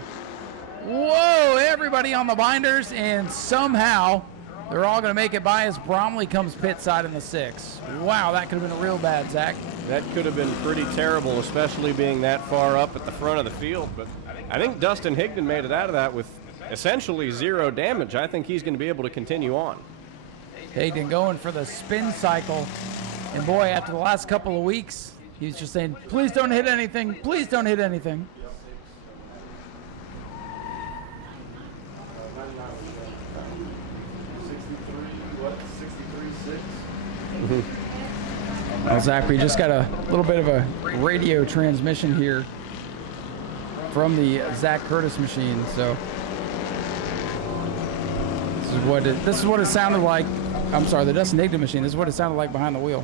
Whoa! Everybody on the binders, and somehow they're all going to make it by as Bromley comes pit side in the 6. Wow, that could have been real bad, Zach. That could have been pretty terrible, especially being that far up at the front of the field. But I think Dustin Higdon made it out of that with essentially 0 damage. I think he's going to be able to continue on. Higdon going for the spin cycle. And boy, after the last couple of weeks, he was just saying, please don't hit anything. Please don't hit anything. Well, Zach, we just got a little bit of a radio transmission here from the Zach Curtis machine. So this is what it sounded like. I'm sorry, the Dustin Higdon machine. This is what it sounded like behind the wheel.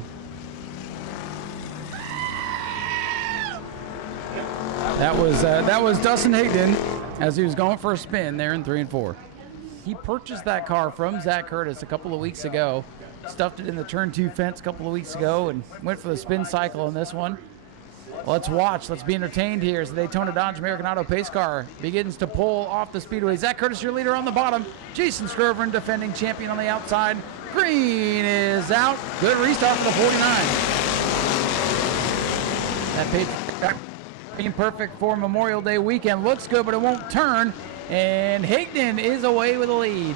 That was Dustin Higdon as he was going for a spin there in 3 and 4. He purchased that car from Zach Curtis a couple of weeks ago. Stuffed it in the turn 2 fence a couple of weeks ago and went for the spin cycle in this one. Let's watch. Let's be entertained here as the Daytona Dodge American Auto pace car begins to pull off the speedway. Zach Curtis, your leader on the bottom. Jason Scrover, defending champion on the outside. Green is out. Good restart for the 49. That pace being perfect for Memorial Day weekend. Looks good, but it won't turn. And Higdon is away with a lead.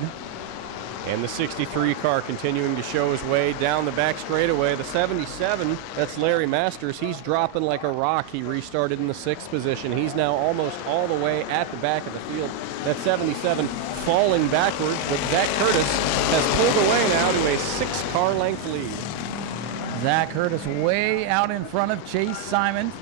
And the 63 car continuing to show his way down the back straightaway. The 77, that's Larry Masters. He's dropping like a rock. He restarted in the 6th position. He's now almost all the way at the back of the field. That 77 falling backwards, but Zach Curtis has pulled away now to a 6-car length lead. Zach Curtis way out in front of Chase Simons.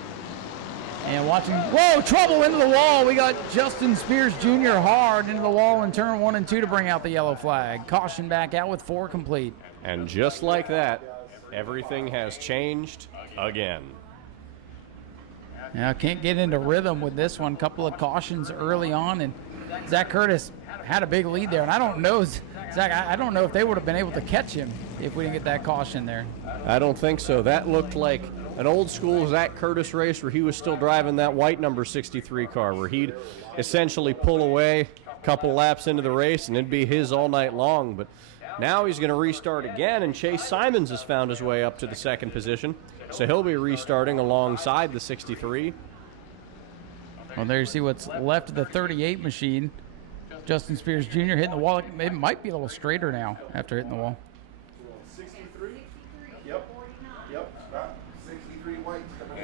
And watching, whoa, trouble into the wall. We got Justin Spears Jr. hard into the wall in turn 1 and 2 to bring out the yellow flag. Caution back out with 4 complete. And just like that, everything has changed again. Now can't get into rhythm with this one. Couple of cautions early on, and Zach Curtis had a big lead there. And I don't know, Zach, I don't know if they would have been able to catch him if we didn't get that caution there. I don't think so. That looked like an old school Zach Curtis race where he was still driving that white number 63 car, where he'd essentially pull away a couple laps into the race and it'd be his all night long. But now he's going to restart again, and Chase Simons has found his way up to the 2nd position. So he'll be restarting alongside the 63. Well, there you see what's left of the 38 machine. Justin Spears Jr. hitting the wall. It might be a little straighter now after hitting the wall. 63? Yep.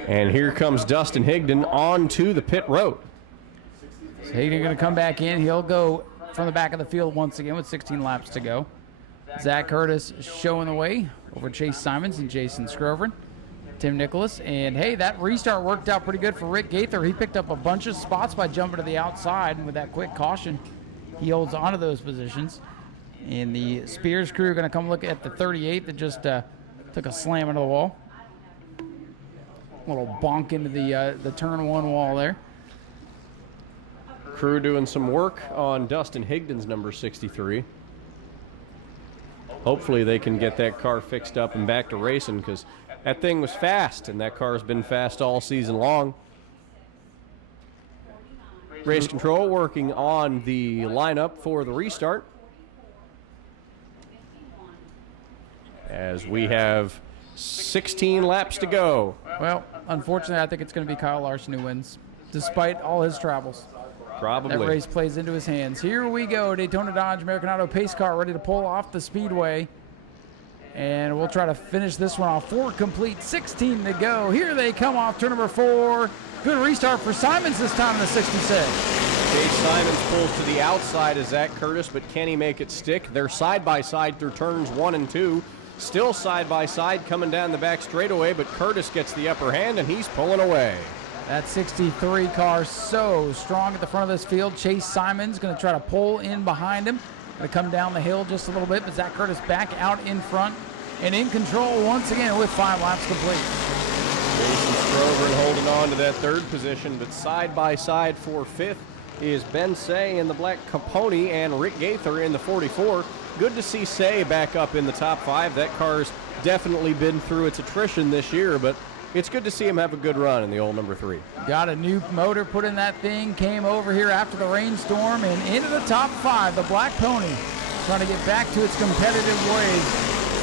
And here comes Dustin Higdon onto the pit road. So Higdon going to come back in. He'll go from the back of the field once again with 16 laps to go. Zach Curtis showing the way over Chase Simons and Jason Scroverin. Tim Nicholas. And, hey, that restart worked out pretty good for Rick Gaither. He picked up a bunch of spots by jumping to the outside, and with that quick caution, he holds onto those positions. And the Spears crew are going to come look at the 38 that just took a slam into the wall. A little bonk into the turn one wall there. Crew doing some work on Dustin Higdon's number 63. Hopefully they can get that car fixed up and back to racing, because that thing was fast, and that car's been fast all season long. Race control working on the lineup for the restart, as we have 16 laps to go. Well, unfortunately, I think it's going to be Kyle Larson who wins, despite all his travels. Probably. That race plays into his hands. Here we go. Daytona Dodge American Auto pace car ready to pull off the speedway. And we'll try to finish this one off. 4 complete, 16 to go. Here they come off turn number 4. Good restart for Simons this time in the 66. Chase Simons pulls to the outside of Zach Curtis, but can he make it stick? They're side by side through turns 1 and 2. Still side by side coming down the back straightaway, but Curtis gets the upper hand and he's pulling away. That 63 car so strong at the front of this field. Chase Simons going to try to pull in behind him. Going to come down the hill just a little bit, but Zach Curtis back out in front and in control once again with 5 laps complete. Jason Scroverin holding on to that 3rd position, but side by side for 5th is Ben Say in the black Capone and Rick Gaither in the 44. Good to see Say back up in the top 5. That car's definitely been through its attrition this year, but it's good to see him have a good run in the old number 3. Got a new motor put in that thing, came over here after the rainstorm and into the top 5. The Black Pony trying to get back to its competitive ways.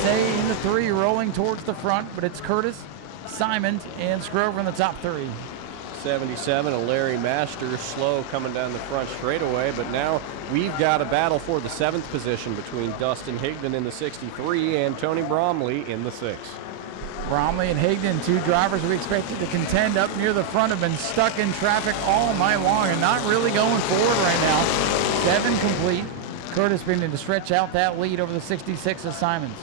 Say in the 3 rolling towards the front, but it's Curtis, Simons, and Scrover in the top 3. 77, a Larry Masters slow coming down the front straightaway, but now we've got a battle for the 7th position between Dustin Higdon in the 63 and Tony Bromley in the 6. Bromley and Higdon, 2 drivers we expected to contend up near the front, have been stuck in traffic all night long and not really going forward right now. 7 complete. Curtis beginning to stretch out that lead over the 66 of Simons.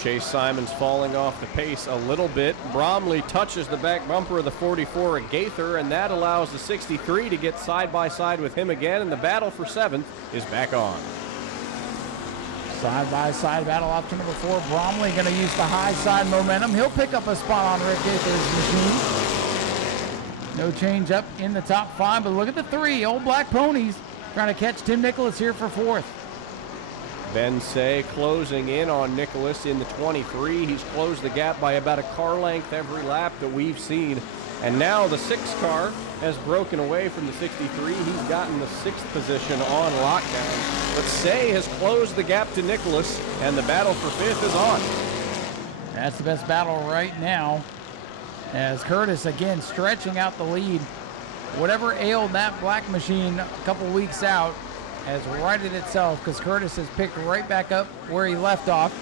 Chase Simons falling off the pace a little bit. Bromley touches the back bumper of the 44 at Gaither, and that allows the 63 to get side by side with him again, and the battle for 7th is back on. Side-by-side battle off to number 4. Bromley going to use the high side momentum. He'll pick up a spot on Rick Gaither's machine. No change up in the top 5, but look at the 3. Old Black Ponies trying to catch Tim Nicholas here for 4th. Ben Say closing in on Nicholas in the 23. He's closed the gap by about a car length every lap that we've seen. And now the 6 car has broken away from the 63. He's gotten the 6th position on lockdown. But Say has closed the gap to Nicholas, and the battle for 5th is on. That's the best battle right now, as Curtis again stretching out the lead. Whatever ailed that black machine a couple weeks out has righted itself, because Curtis has picked right back up where he left off.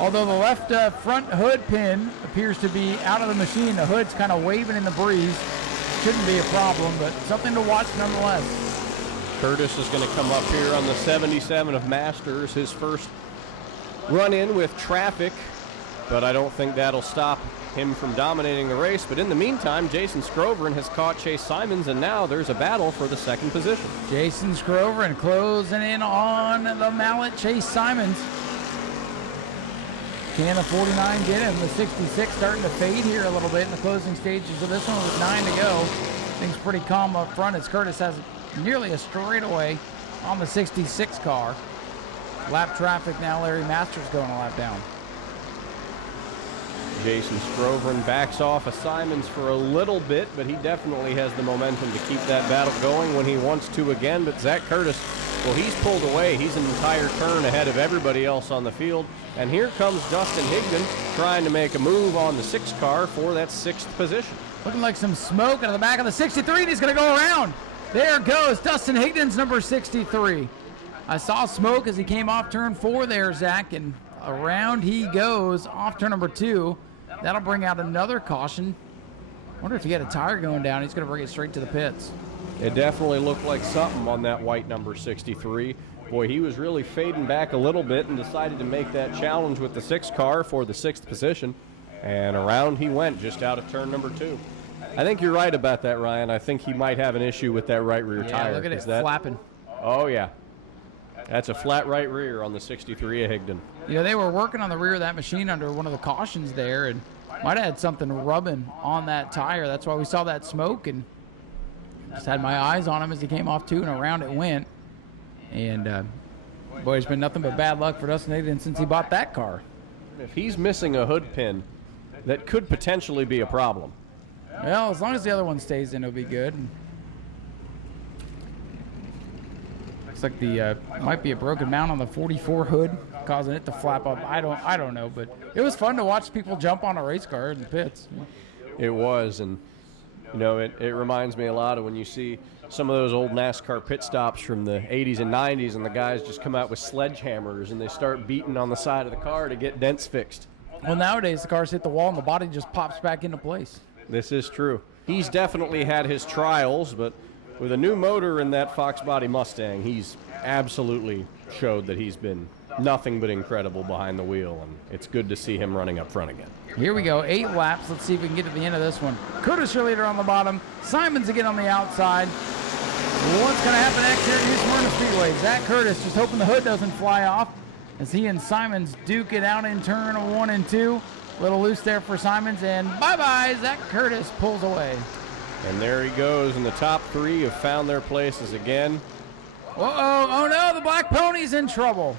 Although the left front hood pin appears to be out of the machine, the hood's kind of waving in the breeze. Shouldn't be a problem, but something to watch nonetheless. Curtis is going to come up here on the 77 of Masters, his first run-in with traffic, but I don't think that'll stop him from dominating the race. But in the meantime, Jason Scroverin has caught Chase Simons, and now there's a battle for the 2nd position. Jason Scroverin closing in on the mallet, Chase Simons. Can the 49 get him? The 66 starting to fade here a little bit in the closing stages of this one with 9 to go. Things pretty calm up front as Curtis has nearly a straightaway on the 66 car. Lap traffic now, Larry Masters going a lap down. Jason Scroverin backs off of Simons for a little bit, but he definitely has the momentum to keep that battle going when he wants to again. But Zach Curtis, well, he's pulled away. He's an entire turn ahead of everybody else on the field. And here comes Dustin Higdon trying to make a move on the 6 car for that 6th position. Looking like some smoke out of the back of the 63, and he's going to go around. There goes Dustin Higdon's number 63. I saw smoke as he came off turn 4 there, Zach, and around he goes off turn number 2. That'll bring out another caution. Wonder if he had a tire going down. He's going to bring it straight to the pits. It definitely looked like something on that white number 63. Boy, he was really fading back a little bit and decided to make that challenge with the 6 car for the 6th position. And around he went just out of turn number 2. I think you're right about that, Ryan. I think he might have an issue with that right rear tire. Yeah, look at it that, flapping. Oh, yeah. That's a flat right rear on the 63 of Higdon. You know, they were working on the rear of that machine under one of the cautions there, and might have had something rubbing on that tire. That's why we saw that smoke, and just had my eyes on him as he came off 2, and around it went. And, boy, it's been nothing but bad luck for Dustin Higdon since he bought that car. If he's missing a hood pin, that could potentially be a problem. Well, as long as the other one stays in, it'll be good. Looks like the might be a broken mount on the 44 hood, causing it to flap up. I don't know, but it was fun to watch people jump on a race car in the pits. It was, and you know, it reminds me a lot of when you see some of those old NASCAR pit stops from the 80s and 90s, and the guys just come out with sledgehammers and they start beating on the side of the car to get dents fixed. Well, nowadays the cars hit the wall and the body just pops back into place. This is true. He's definitely had his trials, but with a new motor in that Fox body Mustang, he's absolutely showed that he's been nothing but incredible behind the wheel, and it's good to see him running up front again. Here we go, 8 laps. Let's see if we can get to the end of this one. Curtis, your leader on the bottom. Simons again on the outside. What's going to happen next here at New Smyrna Speedway? Zach Curtis just hoping the hood doesn't fly off as he and Simons duke it out in turn 1 and 2. A little loose there for Simons, and bye-bye, Zach Curtis pulls away. And there he goes, and the top 3 have found their places again. Uh-oh, oh no, the Black Pony's in trouble.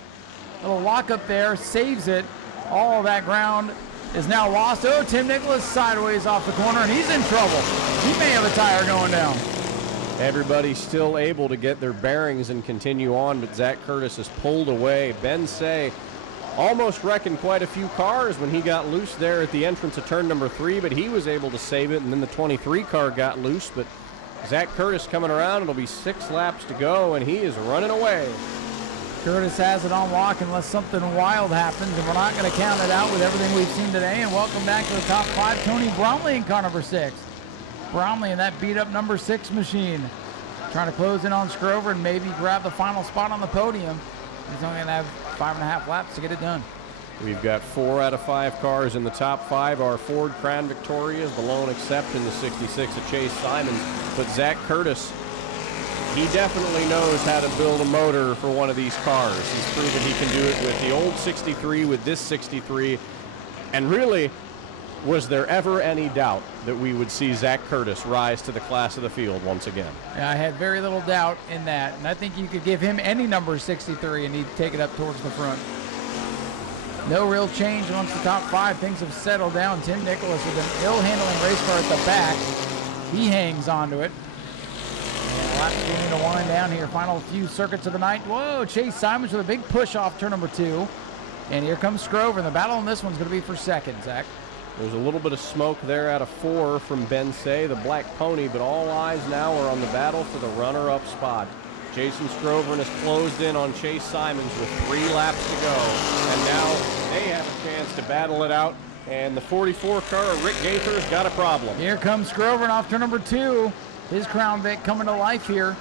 Little lock up there, saves it. All of that ground is now lost. Oh, Tim Nicholas sideways off the corner, and he's in trouble. He may have a tire going down. Everybody's still able to get their bearings and continue on, but Zach Curtis is pulled away. Ben Say almost wrecking quite a few cars when he got loose there at the entrance of turn number 3, but he was able to save it, and then the 23 car got loose, but Zach Curtis coming around. It'll be 6 laps to go, and he is running away. Curtis has it on lock unless something wild happens, and we're not going to count it out with everything we've seen today. And welcome back to the top 5, Tony Bromley in car number 6. Bromley in that beat-up number 6 machine. Trying to close in on Scrover and maybe grab the final spot on the podium. He's only going to have 5.5 laps to get it done. We've got 4 out of 5 cars in the top 5. Our Ford Crown Victoria is the lone exception, the 66 of Chase Simons. But Zach Curtis, he definitely knows how to build a motor for one of these cars. He's proven he can do it with the old 63, with this 63. And really, was there ever any doubt that we would see Zach Curtis rise to the class of the field once again? Yeah, I had very little doubt in that. And I think you could give him any number 63 and he'd take it up towards the front. No real change amongst the top 5. Things have settled down. Tim Nicholas with an ill-handling race car at the back. He hangs onto it. Laps beginning to wind down here. Final few circuits of the night. Whoa, Chase Simons with a big push off turn number 2. And here comes Scrover. And the battle on this one's going to be for second, Zach. There's a little bit of smoke there out of 4 from Ben Say, the Black Pony, but all eyes now are on the battle for the runner-up spot. Jason Scrover has closed in on Chase Simons with 3 laps to go. And now they have a chance to battle it out. And the 44 car of Rick Gaither's got a problem. Here comes Scrover off turn number 2. His Crown Vic coming to life here.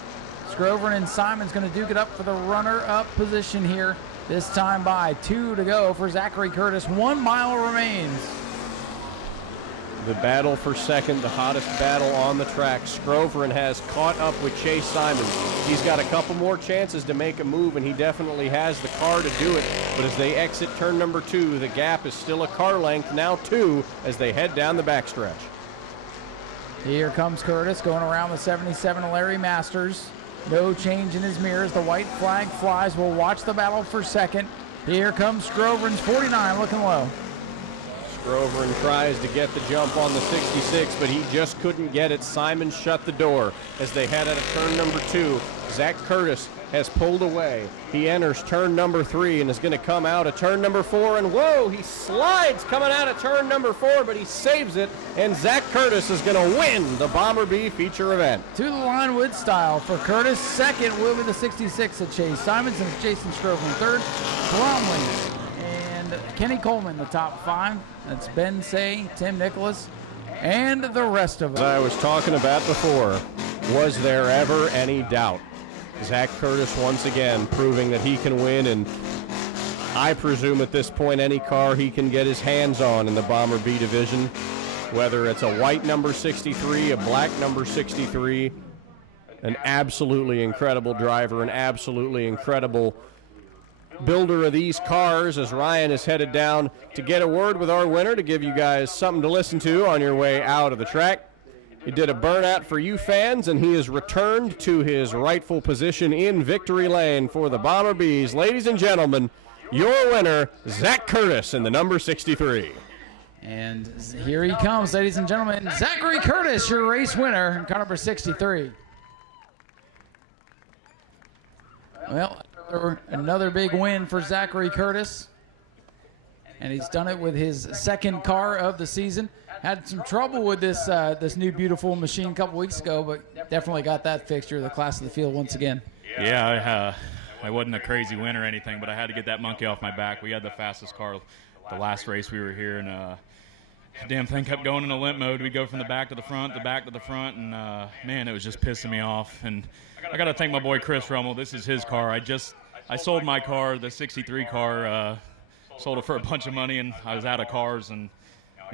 Scrover and Simons going to duke it up for the runner-up position here. This time by 2 to go for Zachary Curtis. 1 mile remains. The battle for second, the hottest battle on the track. Scrover has caught up with Chase Simons. He's got a couple more chances to make a move, and he definitely has the car to do it. But as they exit turn number 2, the gap is still a car length, now 2, as they head down the backstretch. Here comes Curtis going around the 77 Larry Masters. No change in his mirrors. The white flag flies. We'll watch the battle for second. Here comes Scrover's 49 looking low. Scrover tries to get the jump on the 66, but he just couldn't get it. Simon shut the door as they head out of turn number 2. Zach Curtis has pulled away. He enters turn number 3 and is going to come out of turn number 4. And whoa, he slides coming out of turn number 4, but he saves it. And Zach Curtis is going to win the Bomber B feature event. To the line wood style for Curtis. Second will be the 66 of Chase Simons and Jason Strogan. Third, Bromley and Kenny Coleman, the top 5. That's Ben Say, Tim Nicholas, and the rest of As them. I was talking about before, was there ever any doubt? Zach Curtis once again proving that he can win, and I presume at this point any car he can get his hands on in the Bomber B division, whether it's a white number 63, a black number 63, an absolutely incredible driver, an absolutely incredible builder of these cars, as Ryan is headed down to get a word with our winner to give you guys something to listen to on your way out of the track. He did a burnout for you fans, and he is returned to his rightful position in victory lane for the Bomber Bees. Ladies and gentlemen, your winner, Zach Curtis in the number 63. And here he comes, ladies and gentlemen. Zachary Curtis, your race winner in car number 63. Well, another big win for Zachary Curtis. And he's done it with his second car of the season. Had some trouble with this this new beautiful machine a couple weeks ago, but definitely got that fixture, the class of the field once again. Yeah, I wasn't a crazy win or anything, but I had to get that monkey off my back. We had the fastest car the last race we were here, and damn thing kept going into limp mode. We go from the back to the front, the back to the front, and man, it was just pissing me off. And I got to thank my boy Chris Rummel. This is his car. I sold my car, the 63 car, sold it for a bunch of money, and I was out of cars, and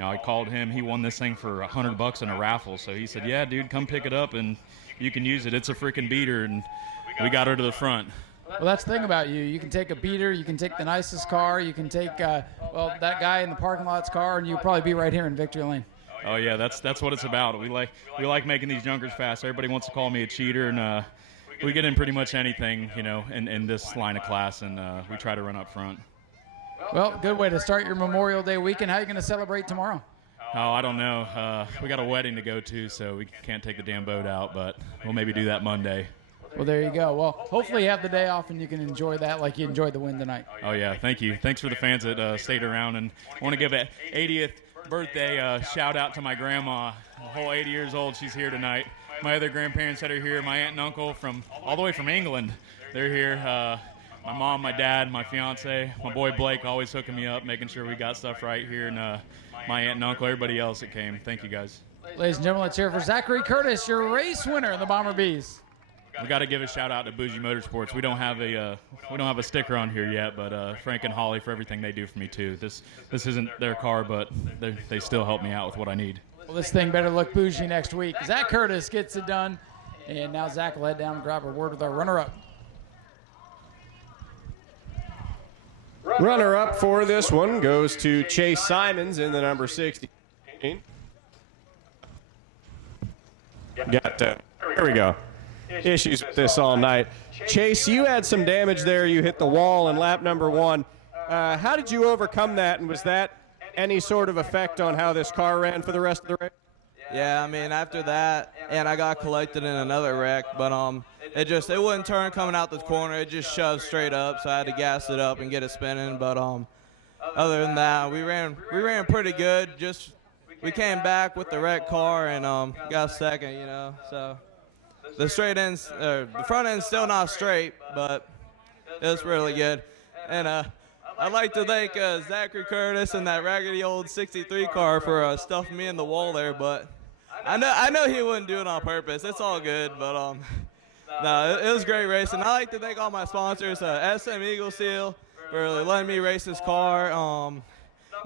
I called him. He won this thing for $100 in a raffle. So he said, "Yeah, dude, come pick it up and you can use it. It's a freaking beater." And we got her to the front. Well, that's the thing about you. You can take a beater, you can take the nicest car, you can take that guy in the parking lot's car, and you'll probably be right here in victory lane. Oh yeah, that's what it's about. We like making these junkers fast. Everybody wants to call me a cheater, and we get in pretty much anything, in this line of class, and we try to run up front. Well, good way to start your Memorial Day weekend. How are you going to celebrate tomorrow? Oh, I don't know. We got a wedding to go to, so we can't take the damn boat out, but we'll maybe do that Monday. Well, there you go. Well, hopefully you have the day off and you can enjoy that like you enjoyed the win tonight. Oh, yeah. Thank you. Thanks for the fans that stayed around. And I want to give an 80th birthday shout-out to my grandma, a whole 80 years old. She's here tonight. My other grandparents that are here, my aunt and uncle all the way from England, they're here. My mom, my dad, my fiance, my boy Blake always hooking me up, making sure we got stuff right here, and my aunt and uncle, everybody else that came. Thank you, guys. Ladies and gentlemen, let's hear it for Zachary Curtis, your race winner in the Bomber Bees. We got to give a shout out to Bougie Motorsports. We don't have a sticker on here yet, but Frank and Holly for everything they do for me too. This isn't their car, but they still help me out with what I need. Well, this thing better look bougie next week. Zach Curtis gets it done, and now Zach will head down and grab a word with our runner-up. Runner-up for this one goes to Chase Simons in the number 60. There we go. Issues with this all night. Chase, you had some damage there. You hit the wall in lap number 1. How did you overcome that, and was that any sort of effect on how this car ran for the rest of the race? Yeah, I mean, after that, and I got collected in another wreck, but it wouldn't turn coming out the corner. It just shoved straight up, so I had to gas it up and get it spinning. But other than that, we ran pretty good. Just we came back with the wrecked car and got second, So the the front end's still not straight, but it was really good. And I'd like to thank Zachary Curtis and that raggedy old 63 car for stuffing me in the wall there, but I know he wouldn't do it on purpose. It's all good, but no, it was great racing. I like to thank all my sponsors, SM Eagle Seal for letting me race this car,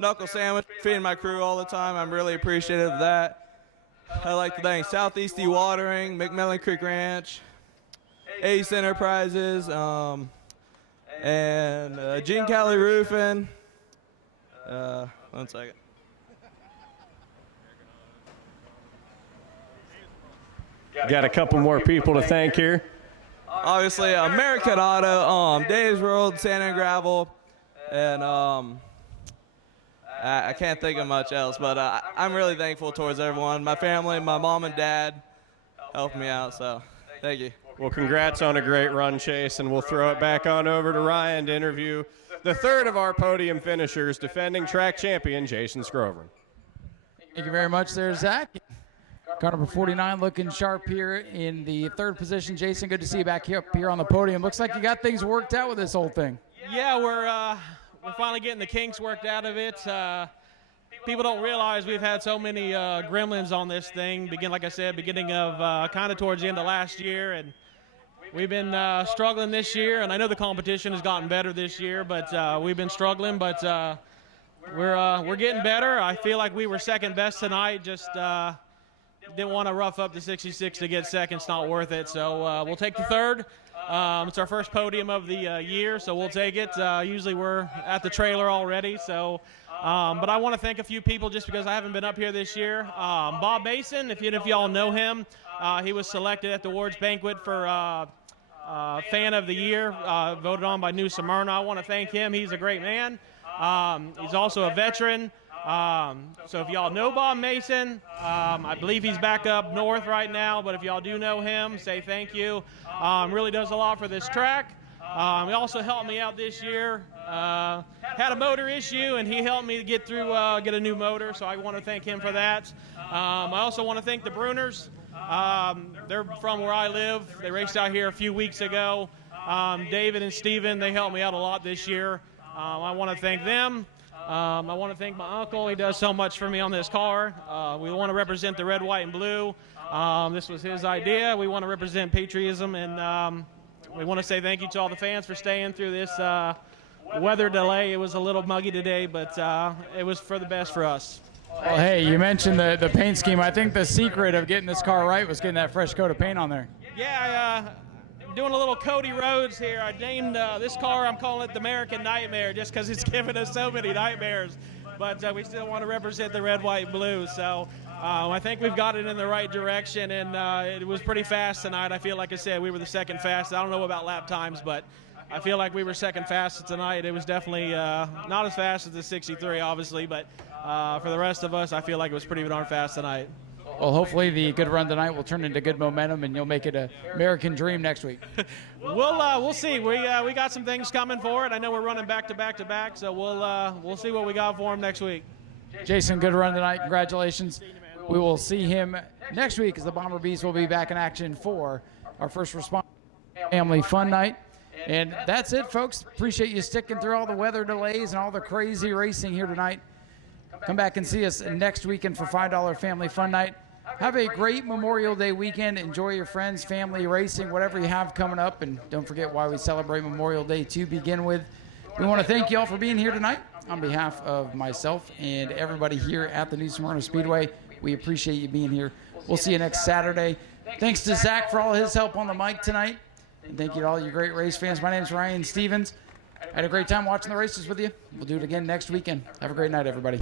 Knuckle Sandwich feeding my crew all the time. I'm really appreciative of that. I'd like to thank Southeast Dewatering, McMillan Creek Ranch, Ace Enterprises, and Gene Cali Roofing. 1 second. Got a couple more people to thank here. Obviously, American Auto, Dave's World, Sand and Gravel, and I can't think of much else, but I'm really thankful towards everyone. My family, my mom and dad helped me out, so thank you. Well, congrats on a great run, Chase, and we'll throw it back on over to Ryan to interview the third of our podium finishers, defending track champion Jason Scrover. Thank you very much there, Zach. Car number 49 looking sharp here in the third position. Jason, good to see you back here, up here on the podium. Looks like you got things worked out with this whole thing. Yeah, we're finally getting the kinks worked out of it. People don't realize we've had so many gremlins on this thing. Like I said, beginning of kind of towards the end of last year, and we've been struggling this year. And I know the competition has gotten better this year, but we've been struggling. But we're getting better. I feel like we were second best tonight. Just didn't want to rough up the 66 to get second. It's not worth it. So we'll take the third. It's our first podium of the year, so we'll take it. Usually we're at the trailer already, so. But I want to thank a few people just because I haven't been up here this year. Bob Mason, if y'all know him, he was selected at the awards banquet for Fan of the Year, voted on by New Smyrna. I want to thank him. He's a great man. He's also a veteran. So if y'all know Bob Mason, I believe he's back up north right now, but if y'all do know him, say thank you. Really does a lot for this track. He also helped me out this year. Had a motor issue, and he helped me get through, get a new motor, so I want to thank him for that. I also want to thank the Bruners. They're from where I live. They raced out here a few weeks ago. David and Steven, they helped me out a lot this year. I want to thank them. I want to thank my uncle. He does so much for me on this car. We want to represent the red, white, and blue. This was his idea. We want to represent patriotism, and we want to say thank you to all the fans for staying through this weather delay. It was a little muggy today, but it was for the best for us. Well, hey, you mentioned the paint scheme. I think the secret of getting this car right was getting that fresh coat of paint on there. Yeah, doing a little Cody Rhodes here. I named this car, I'm calling it the American Nightmare, just because it's given us so many nightmares. But we still want to represent the red, white, and blue. So I think we've got it in the right direction, and it was pretty fast tonight. I feel like I said we were the second fastest. I don't know about lap times, but I feel like we were second fastest tonight. It was definitely not as fast as the 63, obviously, but for the rest of us, I feel like it was pretty darn fast tonight. Well, hopefully the good run tonight will turn into good momentum, and you'll make it an American dream next week. We'll see. We got some things coming for it. I know we're running back to back to back, so we'll see what we got for him next week. Jason, good run tonight. Congratulations. We will see him next week as the Bomber Beast will be back in action for our first responder family fun night. And that's it, folks. Appreciate you sticking through all the weather delays and all the crazy racing here tonight. Come back and see us next weekend for $5 family fun night. Have a great Memorial Day weekend. Enjoy your friends, family, racing, whatever you have coming up. And don't forget why we celebrate Memorial Day to begin with. We want to thank you all for being here tonight. On behalf of myself and everybody here at the New Smyrna Speedway, we appreciate you being here. We'll see you next Saturday. Thanks to Zach for all his help on the mic tonight. And thank you to all you great race fans. My name is Ryan Stevens. I had a great time watching the races with you. We'll do it again next weekend. Have a great night, everybody.